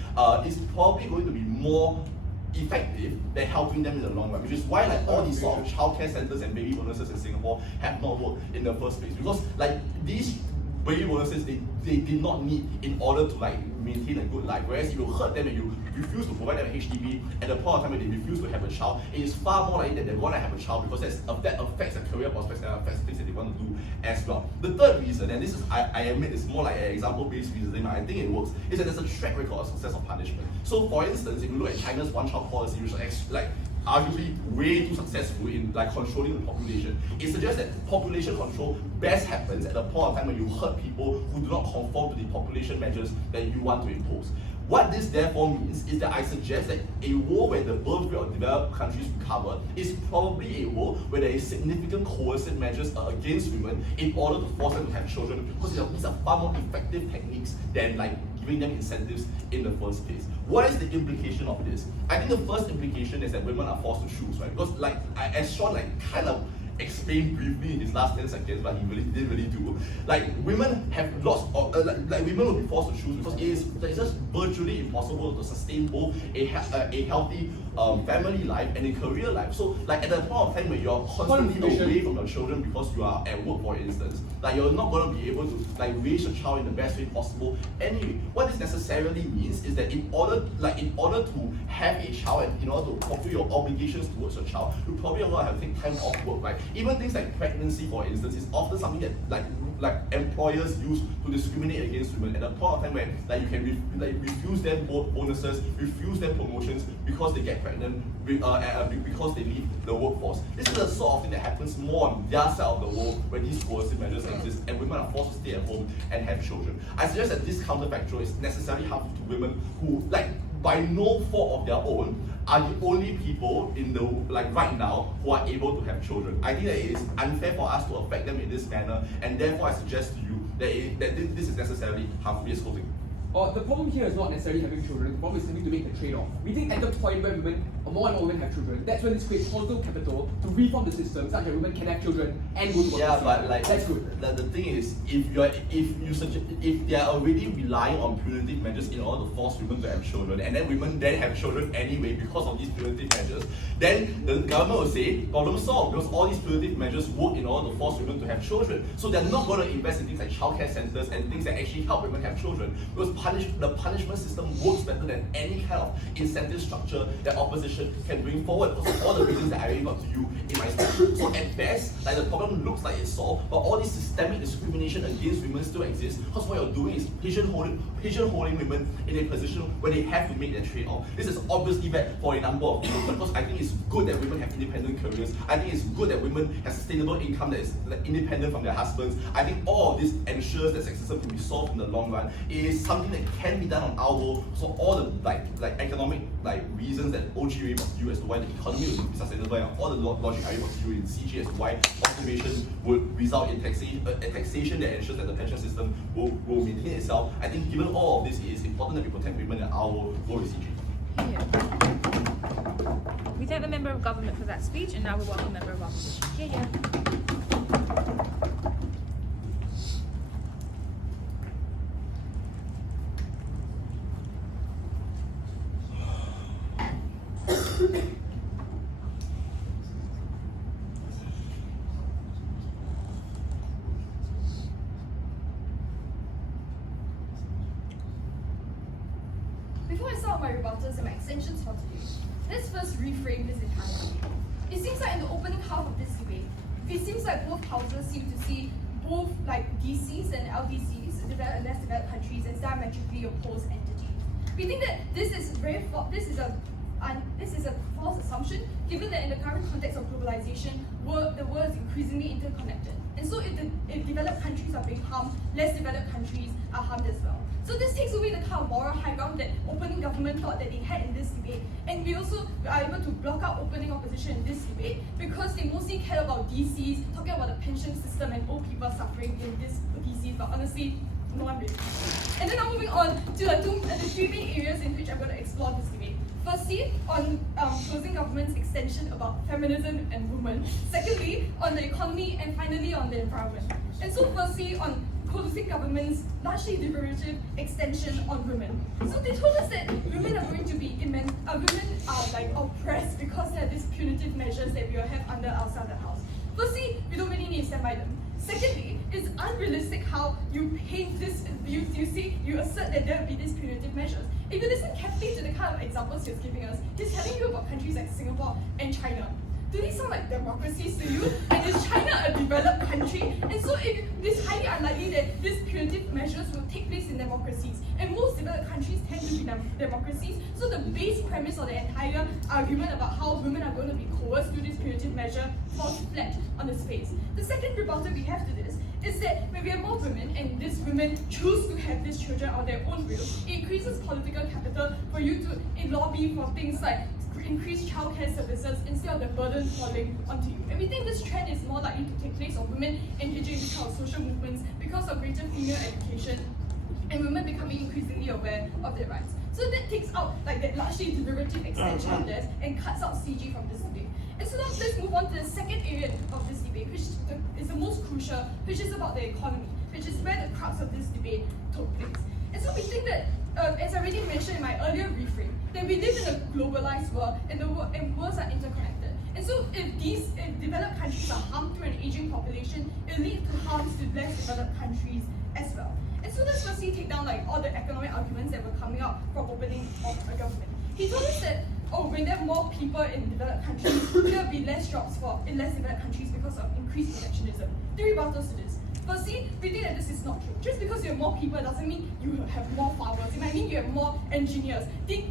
is probably going to be more effective than helping them in the long run, which is why like all these sort of childcare centers and baby bonuses in Singapore have not worked in the first place, because like these baby bonuses they did not need in order to like maintain a good life. Whereas if you hurt them and you refuse to provide them a HDB at the point of time when they refuse to have a child, it is far more likely that they're going to have a child because that affects their career prospects and affects things that they want to do as well. The third reason, and this is I admit it's more like an example-based reasoning, but I think it works, is that there's a track record of success of punishment. So for instance, if you look at China's one-child policy, which is like arguably way too successful in like controlling the population, it suggests that population control best happens at the point of time when you hurt people who do not conform to the population measures that you want to impose. What this therefore means is that I suggest that a world where the birth rate of developed countries recover is probably a world where there is significant coercive measures against women in order to force them to have children, because these are far more effective techniques than like giving them incentives in the first place. What is the implication of this? I think the first implication is that women are forced to choose, right? Because like as Shaun like kind of explained briefly in his last 10 seconds, but he didn't really do. Like women have lots of like women will be forced to choose because it's just virtually impossible to sustain both a healthy family life and a career life. So like at the point of time where you're constantly away from your children because you are at work, for instance, like you're not going to be able to like raise your child in the best way possible. Anyway, what this necessarily means is that in order to have a child and in order to fulfill your obligations towards your child, you probably are going to have to take time off work, right? Even things like pregnancy, for instance, is often something that like employers use to discriminate against women at a point of time where you can refuse them bonuses, refuse them promotions because they get pregnant, because they leave the workforce. This is the sort of thing that happens more on their side of the world when these coercive measures exist and women are forced to stay at home and have children. I suggest that this counterfactual is necessarily harmful to women who, by no fault of their own, are the only people in the right now who are able to have children. I think that it is unfair for us to affect them in this manner, and therefore I suggest to you that this is necessarily harmful. Yes, closing. The problem here is not necessarily having children, the problem is having to make the trade-off. We think at the point where more and more women have children, that's when this creates political capital to reform the system such that women can have children and go to work. Yeah, but that's good. The thing is, if they are already relying on punitive measures in order to force women to have children, and then women then have children anyway because of these punitive measures, then the government will say, problem solved, because all these punitive measures work in order to force women to have children. So they're not going to invest in things like childcare centers and things that actually help women have children, because the punishment system works better than any kind of incentive structure that opposition can bring forward, because of all the reasons that I already got to you in my speech. So at best, the problem looks like it's solved, but all this systemic discrimination against women still exists, because what you're doing is pigeonholing women in a position where they have to make their trade-off. This is obviously bad for a number of people, because I think it's good that women have independent careers. I think it's good that women have sustainable income that is independent from their husbands. I think all of this ensures that sexism can be solved in the long run. It is something that can be done on our world. So all the economic reasons that OG already was due as to why the economy will be sustainable, and all the logic I already was due in CG as to why conservation would result in taxation that ensures that the pension system will maintain itself. I think given all of this, it is important that we protect women in our world. Go with CG. We thank the member of government for that speech, and now we welcome member of opposition. Before I start my rebuttals and my extensions for today, let's first reframe this entire debate. It seems like in the opening half of this debate, it seems like both houses seem to see both DCs and LDCs, developed and less developed countries, as diametrically opposed entities. We think that this is a false assumption, given that in the current context of globalization, the world is increasingly interconnected. And so if developed countries are being harmed, less developed countries are harmed as well. So this takes away the kind of moral high ground that opening government thought that they had in this debate. And we also are able to block out opening opposition in this debate because they mostly care about DCs, talking about the pension system and old people suffering in this DCs, but honestly, no one really. And then now moving on to the three main areas in which I'm going to explore this debate. Firstly, on closing government's extension about feminism and women. Secondly, on the economy, and finally on the environment. And so firstly, on closing government's largely derivative extension on women. So they told us that women are going to be women are oppressed because there are these punitive measures that we will have under our side of the house. Firstly, we don't really need to stand by them. Secondly, it's unrealistic how you paint this, you assert that there will be these punitive measures. If you listen carefully to the kind of examples he's giving us, he's telling you about countries like Singapore and China. Do these sound like democracies to you? And is China a developed country? And so it's highly unlikely that these punitive measures will take place in democracies. And most developed countries tend to be democracies. So the base premise of the entire argument about how women are going to be coerced through this punitive measure falls flat on its face. The second rebuttal we have to this is that when we have more women and these women choose to have these children on their own will, it increases political capital for you to lobby for things like increased childcare services instead of the burden falling onto you. And we think this trend is more likely to take place of women engaging in these kind of social movements because of greater female education and women becoming increasingly aware of their rights. So that takes out that largely derivative extension of this and cuts out CG from this debate. And so now let's move on to the second area of this debate, which is the most crucial, which is about the economy, which is where the crux of this debate took place. And so we think that, as I already mentioned in my earlier reframe, that we live in a globalized world and worlds are interconnected. And so if developed countries are harmed through an aging population, it leads to harms to less developed countries as well. And so let's firstly take down all the economic arguments that were coming out from opening of a government. He told us that, when there are more people in developed countries, there will be less jobs in less developed countries because of increased protectionism. Three rebuttals to this. Firstly, we think that this is not true. Just because you have more people doesn't mean you have more farmers. It might mean you have more engineers. They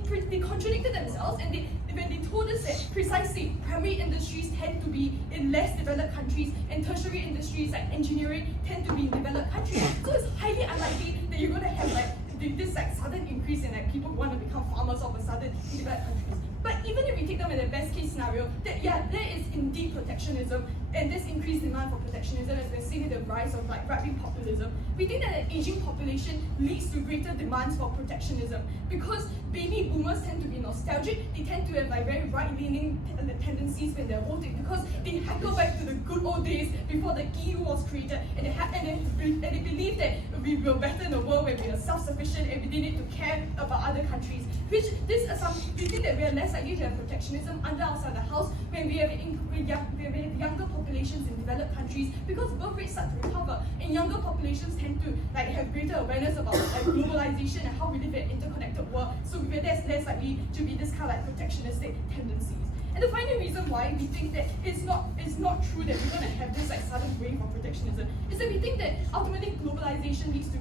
contradicted themselves, and when they told us that precisely primary industries tend to be in less developed countries and tertiary industries like engineering tend to be in developed countries. So it's highly unlikely that you're going to have this sudden increase in people who want to become farmers all of a sudden in developed countries. But even if we take them in the best case scenario, that there is indeed protectionism and this increased demand for protectionism as we're seeing the rise of right-wing populism, we think that an aging population leads to greater demands for protectionism because baby boomers tend to be nostalgic, they tend to have very right-leaning tendencies when they're old because they hackle back to the good old days before the EU was created and they believe that we will better the world when we are self-sufficient and we didn't need to care about other countries. We think that we are less likely to have protectionism under outside the house when we have younger populations in developed countries because birth rates start to recover and younger populations tend to have greater awareness about globalization and how we live in an interconnected world. So we're less likely to be this kind of protectionistic tendencies. And the final reason why we think that it's not true that we're going to have this sudden wave of protectionism is that we think that ultimately globalization leads to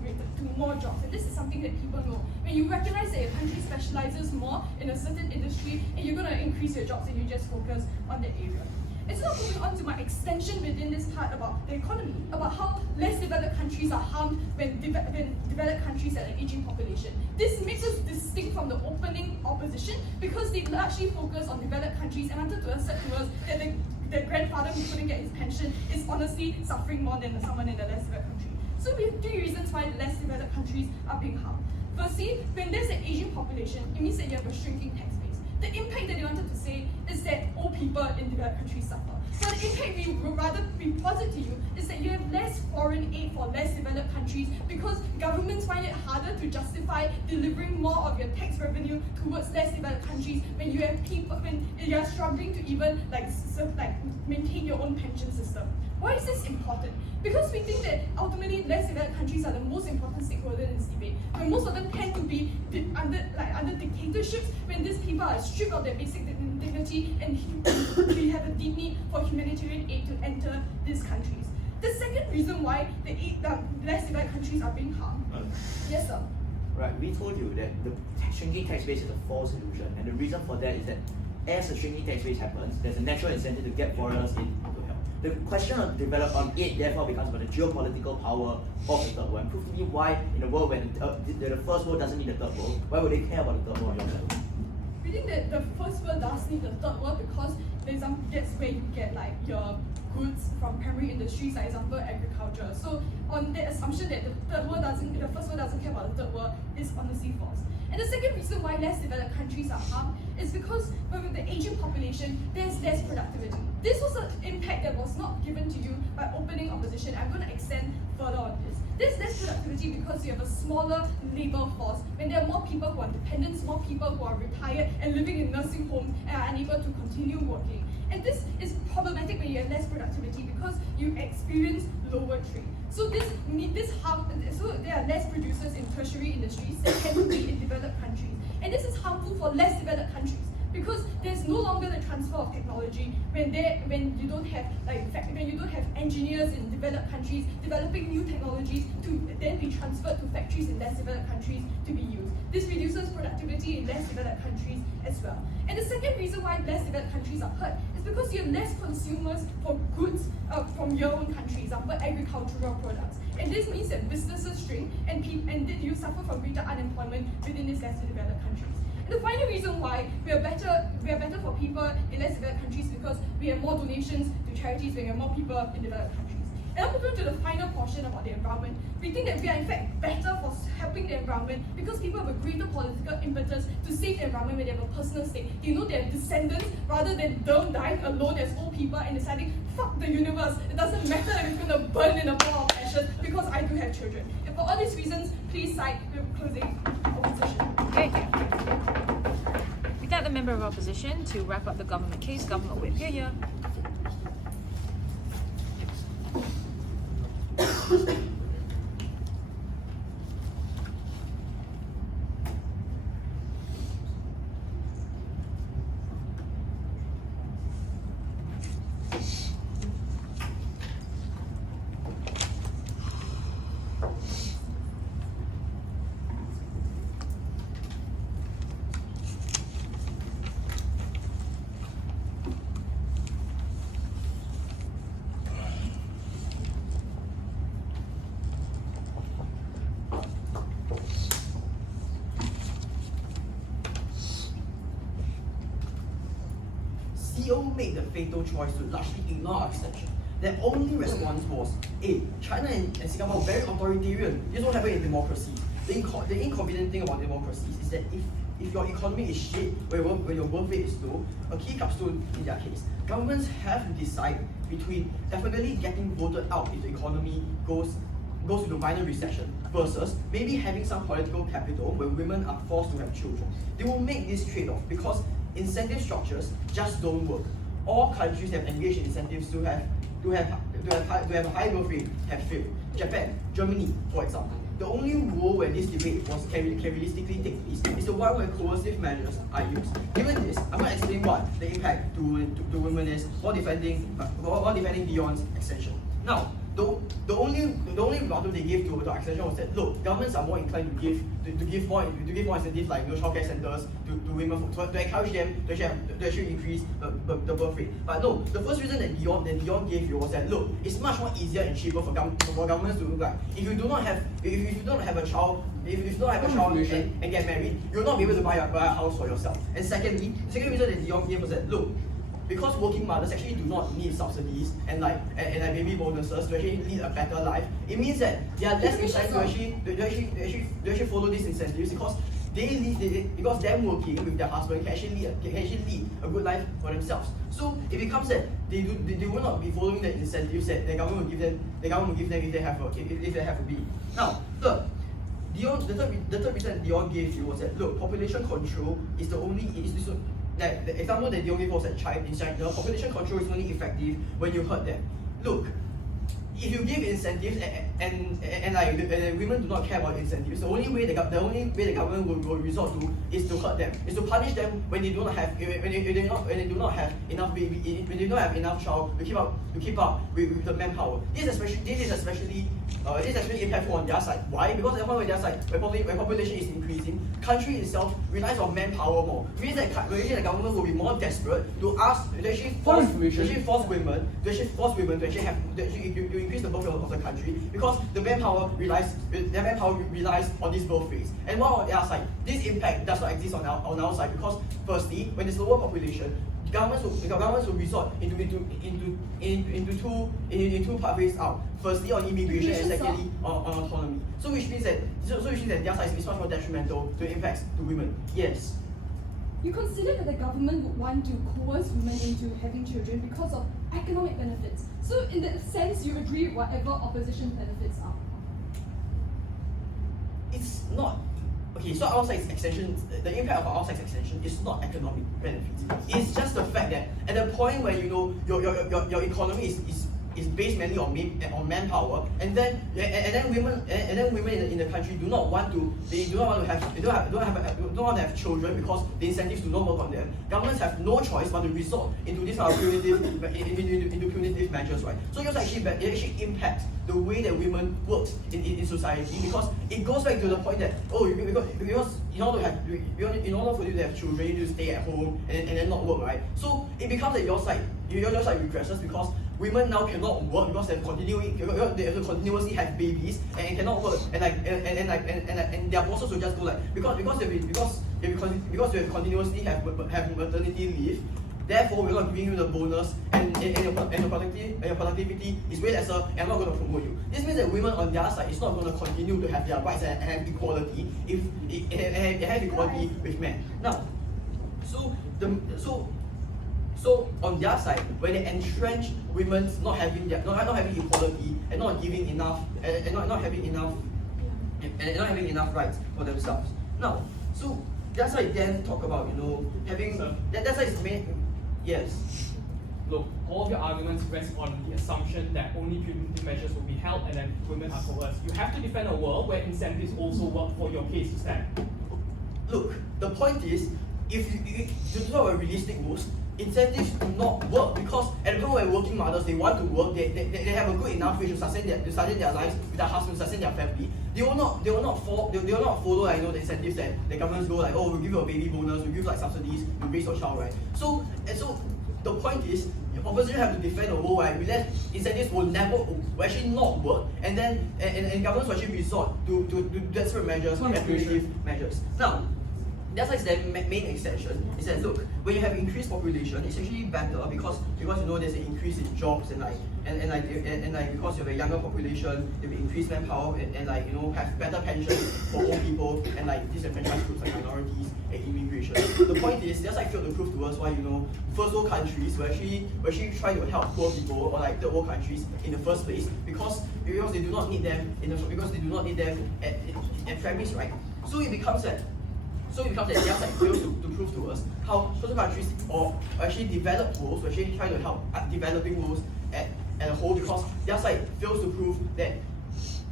more jobs. And this is something that people know. When you recognize that your country specializes more in a certain industry and you're going to increase your jobs and you just focus on that area. It's not moving on to my extension within this part about the economy, about how less developed countries are harmed when developed countries have an aging population. This makes us distinct from the opening opposition because they largely focus on developed countries and wanted to assert to us that the grandfather who couldn't get his pension is honestly suffering more than someone in the less developed country. So we have three reasons why the less developed countries are being harmed. Firstly, when there's an aging population, it means that you have a shrinking tax base. The impact that they wanted to say is that old people in developed countries suffer. So the impact we would rather posit to you is that you have less foreign aid for less developed countries because governments find it harder to justify delivering more of your tax revenue towards less developed countries when you have people when you are struggling to even maintain your own pension system. Why is this important? Because we think that ultimately less developed countries are the most important stakeholders in this debate. When most of them tend to be under dictatorships, when these people are stripped of their basic dignity and we have a deep need for humanitarian aid to enter these countries. The second reason why the less developed countries are being harmed. Yes, sir. Right, we told you that the shrinking tax base is a false illusion, and the reason for that is that as the shrinking tax base happens, there's a natural incentive to get foreigners in to help. The question of aid therefore becomes about the geopolitical power of the third world. And prove to me why, in a world when the first world doesn't need the third world, why would they care about the third world? We think that the first world does need the third world because that's where you get your goods from primary industries, for example agriculture. So on the assumption that the first world doesn't care about the third world is honestly false. And the second reason why less developed countries are harmed is because with the aging population, there's less productivity. This was an impact that was not given to you by opening opposition. I'm going to extend further on this. There's less productivity because you have a smaller labor force. When there are more people who are dependents, more people who are retired and living in nursing homes and are unable to continue working. And this is problematic when you have less productivity because you experience lower trade. So there are less producers in tertiary industries that tend to be in developed countries. And this is harmful for less developed countries because there's no longer the transfer of technology when you don't have engineers in developed countries developing new technologies to then be transferred to factories in less developed countries to be used. This reduces productivity in less developed countries as well. And the second reason why less developed countries are hurt is because you have less consumers for goods from your own country, example agricultural products. And this means that businesses shrink and you suffer from greater unemployment within these less developed countries. And the final reason why we are better for people in less developed countries because we have more donations to charities when we have more people in developed countries. And I'll move on to the final portion about the environment. We think that we are in fact better for helping the environment because people have a greater political impetus to save the environment when they have a personal stake. They know their descendants rather than them dying alone as old people and deciding, fuck the universe, it doesn't matter if it's going to burn in a ball of ashes because I do have children. And for all these reasons, please side with closing opposition. Okay. We thank the member of opposition to wrap up the government case. Government whip, here. CEO made the fatal choice to largely ignore our extension. Their only response was, hey, China and Singapore are very authoritarian. This won't happen in democracy. The inconvenient thing about democracies is that if your economy is shit, when your birth rate is low, a key capstone in their case, governments have to decide between definitely getting voted out if the economy goes into minor recession versus maybe having some political capital where women are forced to have children. They will make this trade-off because incentive structures just don't work. All countries that have engaged in incentives to have a high birth rate have failed. Japan, Germany, for example. The only role where this debate can realistically take place is the one where coercive measures are used. Given this, I'm going to explain what the impact to women is while defending deon's extension. Now, the only rebuttal they gave to extension was that look, governments are more inclined to give more incentives like childcare centers to women to encourage them to actually increase the birth rate. But no, the first reason that deon gave you was that look, it's much more easier and cheaper for governments to look like if you don't have a child and get married, you'll not be able to buy a house for yourself. And secondly, the second reason that deon gave was that look, because working mothers actually do not need subsidies and baby bonuses to actually lead a better life, it means that they are less inclined to actually follow these incentives because because them working with their husband can actually lead a good life for themselves. So it becomes that they will not be following the incentives that the government will give them if they have a baby. Now, the third reason deon gave you was that look, population control is the only like the example that deon gave was that in China, population control is only effective when you hurt them. Look, if you give incentives and women do not care about incentives, the only way the government will resort to is to hurt them, is to punish them when they do not have enough child to keep up with the manpower. This is especially impactful on their side. Why? Because on their side, when population is increasing, country itself relies on manpower more. It means that the government will be more desperate to actually force women to increase the birth rate of the country because the manpower relies on these birth rates. And while on their side, this impact does not exist on our side because firstly, when there's lower population, governments will resort into two pathways out. Firstly, on immigration, and secondly, on autonomy. So which means that their side is much more detrimental to impacts to women. Yes. You consider that the government would want to coerce women into having children because of economic benefits. So in that sense, you agree with whatever opposition benefits are. It's not. Okay, so our side's extension, the impact of our side's extension is not economic benefits. It's just the fact that at the point where your economy is based mainly on manpower, and then women in the country do not want to have children because the incentives do not work on them. Governments have no choice but to resort into this punitive measures, right? So it actually impacts the way that women work in society because it goes back to the point that because in order for you to have children, you need to stay at home and then not work, right? So it becomes that your side regresses because women now cannot work because they have to continuously have babies and cannot work and their bosses will just go like because they continuously have maternity leave. Therefore, we're not giving you the bonus, and your productivity is way lesser, and I'm not going to promote you. This means that women on their side is not going to continue to have their rights and have equality if they have equality with men. Now, so on their side, when they entrench women not having equality and not giving enough and not having enough rights for themselves. Now, so that's why Dan talk about having that's why it's main. Yes. Look, all of your arguments rest on the assumption that only punitive measures will be held and then women are coerced. You have to defend a world where incentives also work for your case to stand. Look, the point is, if you talk about realistic rules, incentives do not work because at the point where working mothers they want to work, they have a good enough wage to sustain their lives with their husbands, sustain their family. They will not follow the incentives that the governments go like, oh, we'll give you a baby bonus, we'll give subsidies, you raise your child, right? So the point is, opposition have to defend a world where incentives will actually not work, and governments will actually resort to desperate measures, punitive measures. Now, that's like the main extension is that look, when you have increased population, it's actually better because you know there's an increase in jobs and because you have a younger population, there will be increased manpower and like you know have better pensions for old people and like disenfranchised groups like minorities and immigration. The point is that's like failed to prove to us why you know first world countries will actually try to help poor people or like third world countries in the first place because they do not need them at premise, right? So it becomes that the other side fails to prove to us how certain countries or actually developed worlds will actually try to help developing worlds at a whole because the other side fails to prove that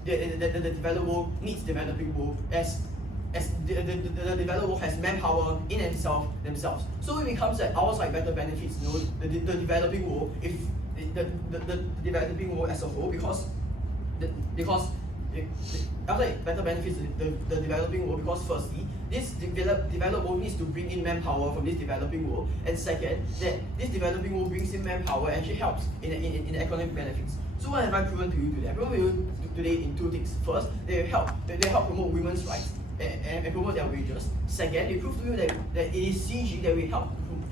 the developed world needs developing world as the developed world has manpower in themselves. So it becomes that our side better benefits the developing world if the developing world as a whole because outside better benefits the developing world because firstly, this developed world needs to bring in manpower from this developing world, and second, that this developing world brings in manpower and actually helps in economic benefits. So what have I proven to you today? I proven to you today in two things. First, they help promote women's rights and promote their wages. Second, they prove to you that it is CG that will help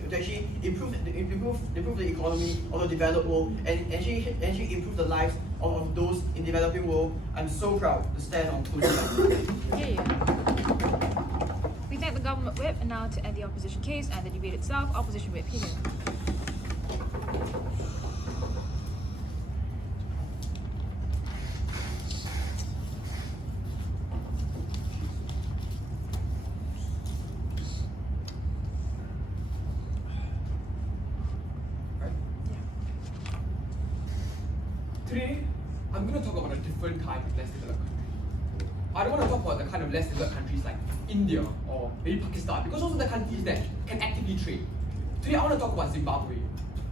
to actually improve the economy of the developed world and actually improve the lives of those in the developing world. I'm so proud to stand on two sides. We thank the government whip, and now to end the opposition case and the debate itself, opposition whip. Here you go. Today, I'm going to talk about a different kind of less developed country. I don't want to talk about the kind of less developed countries like India or maybe Pakistan because those are the countries that can actively trade. Today, I want to talk about Zimbabwe.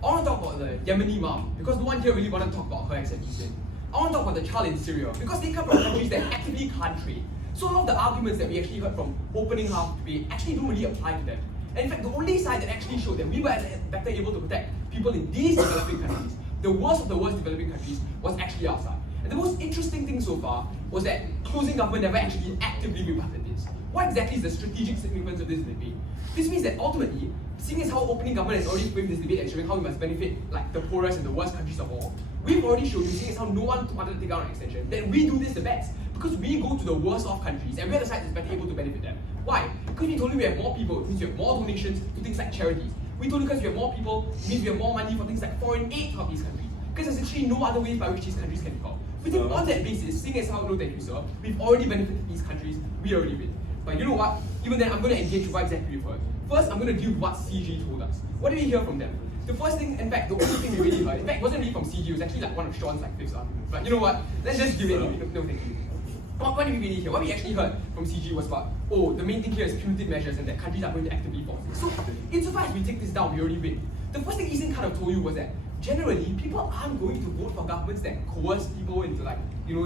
I want to talk about the Yemeni mom because no one here really want to talk about her except Yixin. I want to talk about the child in Syria because they come from countries that actively can't trade. So a lot of the arguments that we actually heard from opening half debate actually don't really apply to them. And in fact, the only side that actually showed that we were better able to protect people in these developing countries, the worst of the worst developing countries, was actually our side. And the most interesting thing so far was that closing government never actually actively rebutted this. What exactly is the strategic significance of this debate? This means that ultimately, seeing as how opening government has already framed this debate and showing how we must benefit like the poorest and the worst countries of all, we've already shown you, seeing as how no one wanted to take out an extension, that we do this the best. Because we go to the worst off countries and we're the side that's better able to benefit them. Why? Because we told you we have more people, it means we have more donations to things like charities. We told you because we have more people, it means we have more money for things like foreign aid to help these countries. Because there's actually no other ways by which these countries can help. We think on that basis, seeing as how, no thank you sir, we've already benefited these countries, we already win. But you know what? Even then, I'm going to engage with what exactly we've heard. First, I'm going to deal with what CG told us. What did we hear from them? The first thing, in fact, the only thing we really heard, in fact, it wasn't really from CG, it was actually like one of Sean's like fifth arguments. But you know what? Let's just give it no thank you. What did we really hear? What we actually heard from CG was about, oh, the main thing here is punitive measures and that countries are going to actively force it. So, insofar as we take this down, we already win. The first thing Yixin kind of told you was that generally, people aren't going to vote for governments that coerce people into like,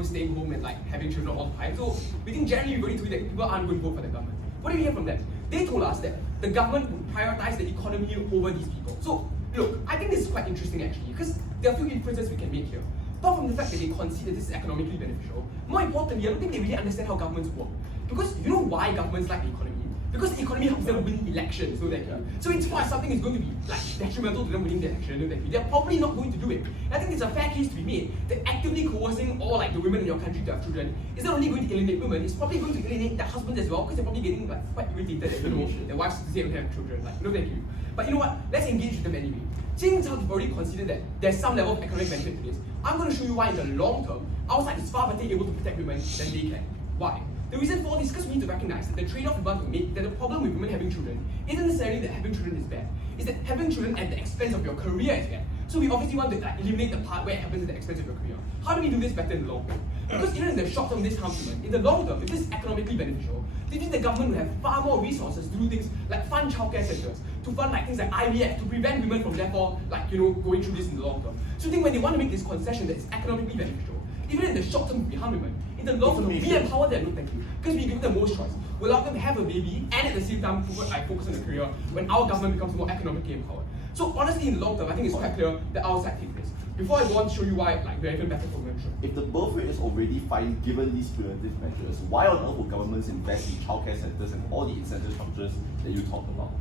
staying home and like having children all the time. So we think generally we're going to that people aren't going to vote for the government. What did we hear from them? They told us that the government would prioritize the economy over these people. So look, I think this is quite interesting actually, because there are a few inferences we can make here. Apart from the fact that they concede that this is economically beneficial, more importantly, I don't think they really understand how governments work. Because you know why governments like the economy? Because the economy helps them win elections, no thank you. So it's far as something is going to be like detrimental to them winning the election, no thank you. They're probably not going to do it. And I think it's a fair case to be made that actively coercing all like the women in your country to have children is not only going to alienate women, it's probably going to alienate their husbands as well, because they're probably getting like quite irritated that their wives say they have children. Like, no thank you. But you know what? Let's engage with them anyway. Seeing how they've already considered that there's some level of economic benefit to this, I'm going to show you why in the long term, our side is far better able to protect women than they can. Why? The reason for this is because we need to recognize that the trade-off we want to make, that the problem with women having children isn't necessarily that having children is bad. It's that having children at the expense of your career is bad. So we obviously want to eliminate the part where it happens at the expense of your career. How do we do this better in the long term? Because even in the short term this harms women, in the long term, if this is economically beneficial, this means the government will have far more resources to do things like fund childcare centers, to fund like things like IVF, to prevent women from therefore going through this in the long term. So I think when they want to make this concession that is economically beneficial, even in the short term we harm women, in the long term we empower them, no thank you, because we give them most choice. We allow them to have a baby and at the same time focus on the career when our government becomes more economically empowered. So honestly in the long term, I think it's quite clear that our side takes this. before I go on to show you why we're even better for women. If the birth rate is already fine given these preventive measures, why on earth would governments invest in childcare centres and all the incentive structures that you talked about?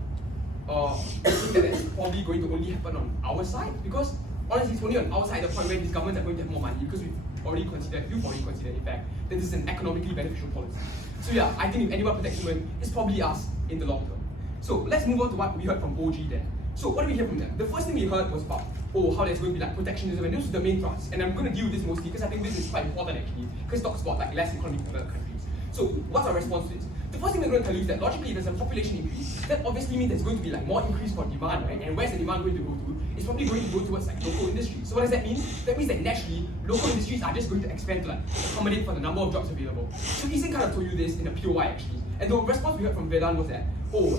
I think that it's probably going to only happen on our side, because honestly it's only on our side the point where these governments are going to have more money, because you've already considered in fact that this is an economically beneficial policy. So yeah, I think if anyone protects women, it's probably us in the long term. So let's move on to what we heard from OG then. So what did we hear from them? The first thing we heard was about how there's going to be protectionism, and this was the main thrust. And I'm going to deal with this mostly because I think this is quite important actually, because it talks about less economically developed countries. So what's our response to this? The first thing we're going to tell you is that logically, if there's a population increase, that obviously means there's going to be more increase for demand, right? And where's the demand going to go to? It's probably going to go towards local industries. So what does that mean? That means that naturally, local industries are just going to expand to accommodate for the number of jobs available. So Yixin kind of told you this in the POI actually. And the response we heard from Vedant was that,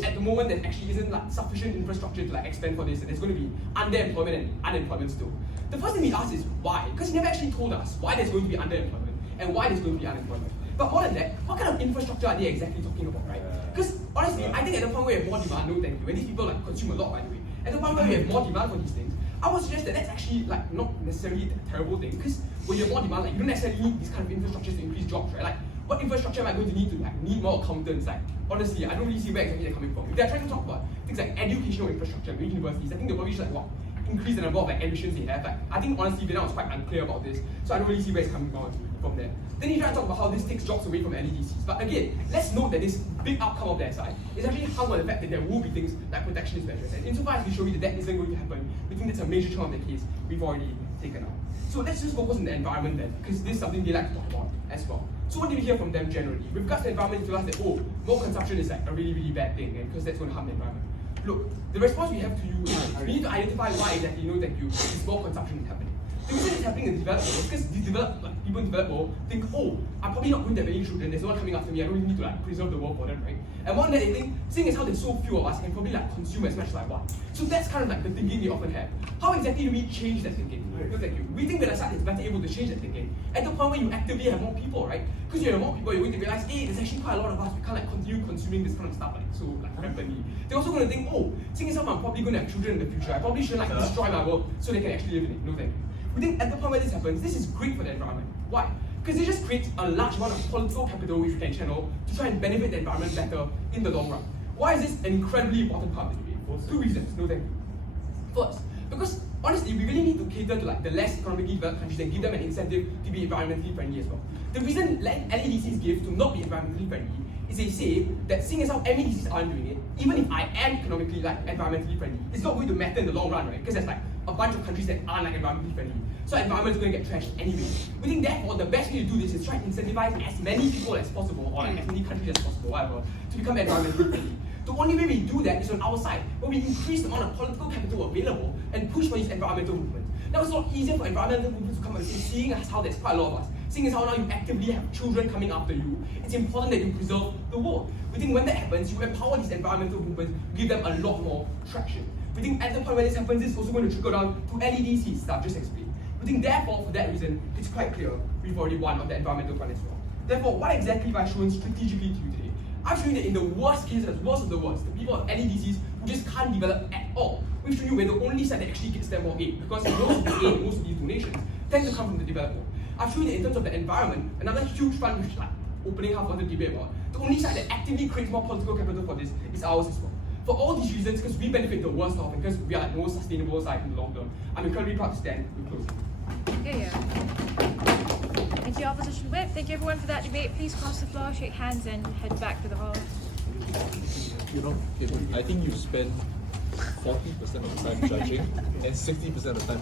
at the moment there actually isn't sufficient infrastructure to expand for this, and there's going to be underemployment and unemployment still. The first thing we asked is why? Because he never actually told us why there's going to be underemployment and why there's going to be unemployment. But more than that, what kind of infrastructure are they exactly talking about, right? Because honestly, I think at the point where we have more demand, no thank you, and these people consume a lot, by the way, at the point where we have more demand for these things, I would suggest that that's actually not necessarily a terrible thing, because when you have more demand, you don't necessarily need these kind of infrastructures to increase jobs, right? What infrastructure am I going to need to need more accountants? Honestly, I don't really see where exactly they're coming from. If they're trying to talk about things like educational infrastructure, maybe universities, I think they'll probably should increase the number of admissions they have. I think honestly, Vietnam was quite unclear about this, so I don't really see where it's coming from there. Then you try to talk about how this takes jobs away from LEDCs. But again, let's note that this big outcome of their side is actually hung on the fact that there will be things like protectionist measures. And insofar as we show you that that isn't going to happen, we think that's a major chunk of the case we've already taken out. So let's just focus on the environment then, because this is something they like to talk about as well. So what did we hear from them generally? With regards to the environment, they told us that more consumption is a really, really bad thing, and because that's going to harm the environment. Look, the response we have to you is we need to identify why exactly this more consumption is happening. The reason it's happening in the developed world is because people in the developed world think, I'm probably not going to have any children, there's no one coming after me, I don't really need to preserve the world for them, right? And more than that, they think, seeing as how there's so few of us, I can probably consume as much as I want. So that's kind of the thinking they often have. How exactly do we change that thinking? No, thank you. We think that a side is better able to change that thinking at the point where you actively have more people, right? Because you have more people, you're going to realize, there's actually quite a lot of us, we can't continue consuming this kind of stuff rapidly. They're also going to think, seeing as how I'm probably going to have children in the future, I probably shouldn't destroy my world so they can actually live in it. No thank you. We think at the point where this happens, this is great for the environment. Why? Because it just creates a large amount of political capital which we can channel to try and benefit the environment better in the long run. Why is this an incredibly important part of the debate? Two reasons. No thank you. First, because honestly, we really need to cater to the less economically developed countries and give them an incentive to be environmentally friendly as well. The reason LEDCs give to not be environmentally friendly is they say that seeing as how MEDCs aren't doing it, even if I am economically environmentally friendly, it's not going to matter in the long run, right? Because there's a bunch of countries that aren't environmentally friendly. So environment is going to get trashed anyway. We think therefore the best way to do this is try to incentivize as many people as possible, or as many countries as possible, whatever, to become environmentally friendly. The only way we do that is on our side, where we increase the amount of political capital available and push for these environmental movements. Now it's a lot easier for environmental movements to come and say, seeing as how there's quite a lot of us, seeing as how now you actively have children coming after you, it's important that you preserve the world. We think when that happens, you empower these environmental movements, give them a lot more traction. We think at the point where this happens, this is also going to trickle down to LEDCs that I've just explained. We think therefore, for that reason, it's quite clear we've already won on the environmental front as well. Therefore, what exactly have I shown strategically to you today? I've shown you that in the worst cases, worst of the worst, the people of LEDCs who just can't develop at all, we've shown you we're the only side that actually gets them more aid, because most of the aid, most of these donations tend to come from the developed world. I've shown you that in terms of the environment, another huge fund which opening half of the debate about, the only side that actively creates more political capital for this is ours as well. For all these reasons, because we benefit the worst of, and because we are the most sustainable side in the long term, I'm incredibly proud to stand with closing. Yeah. Thank you, Opposition Whip. Thank you everyone for that debate. Please cross the floor, shake hands, and head back to the hall. I think you spend 40% of the time judging and 60% of the time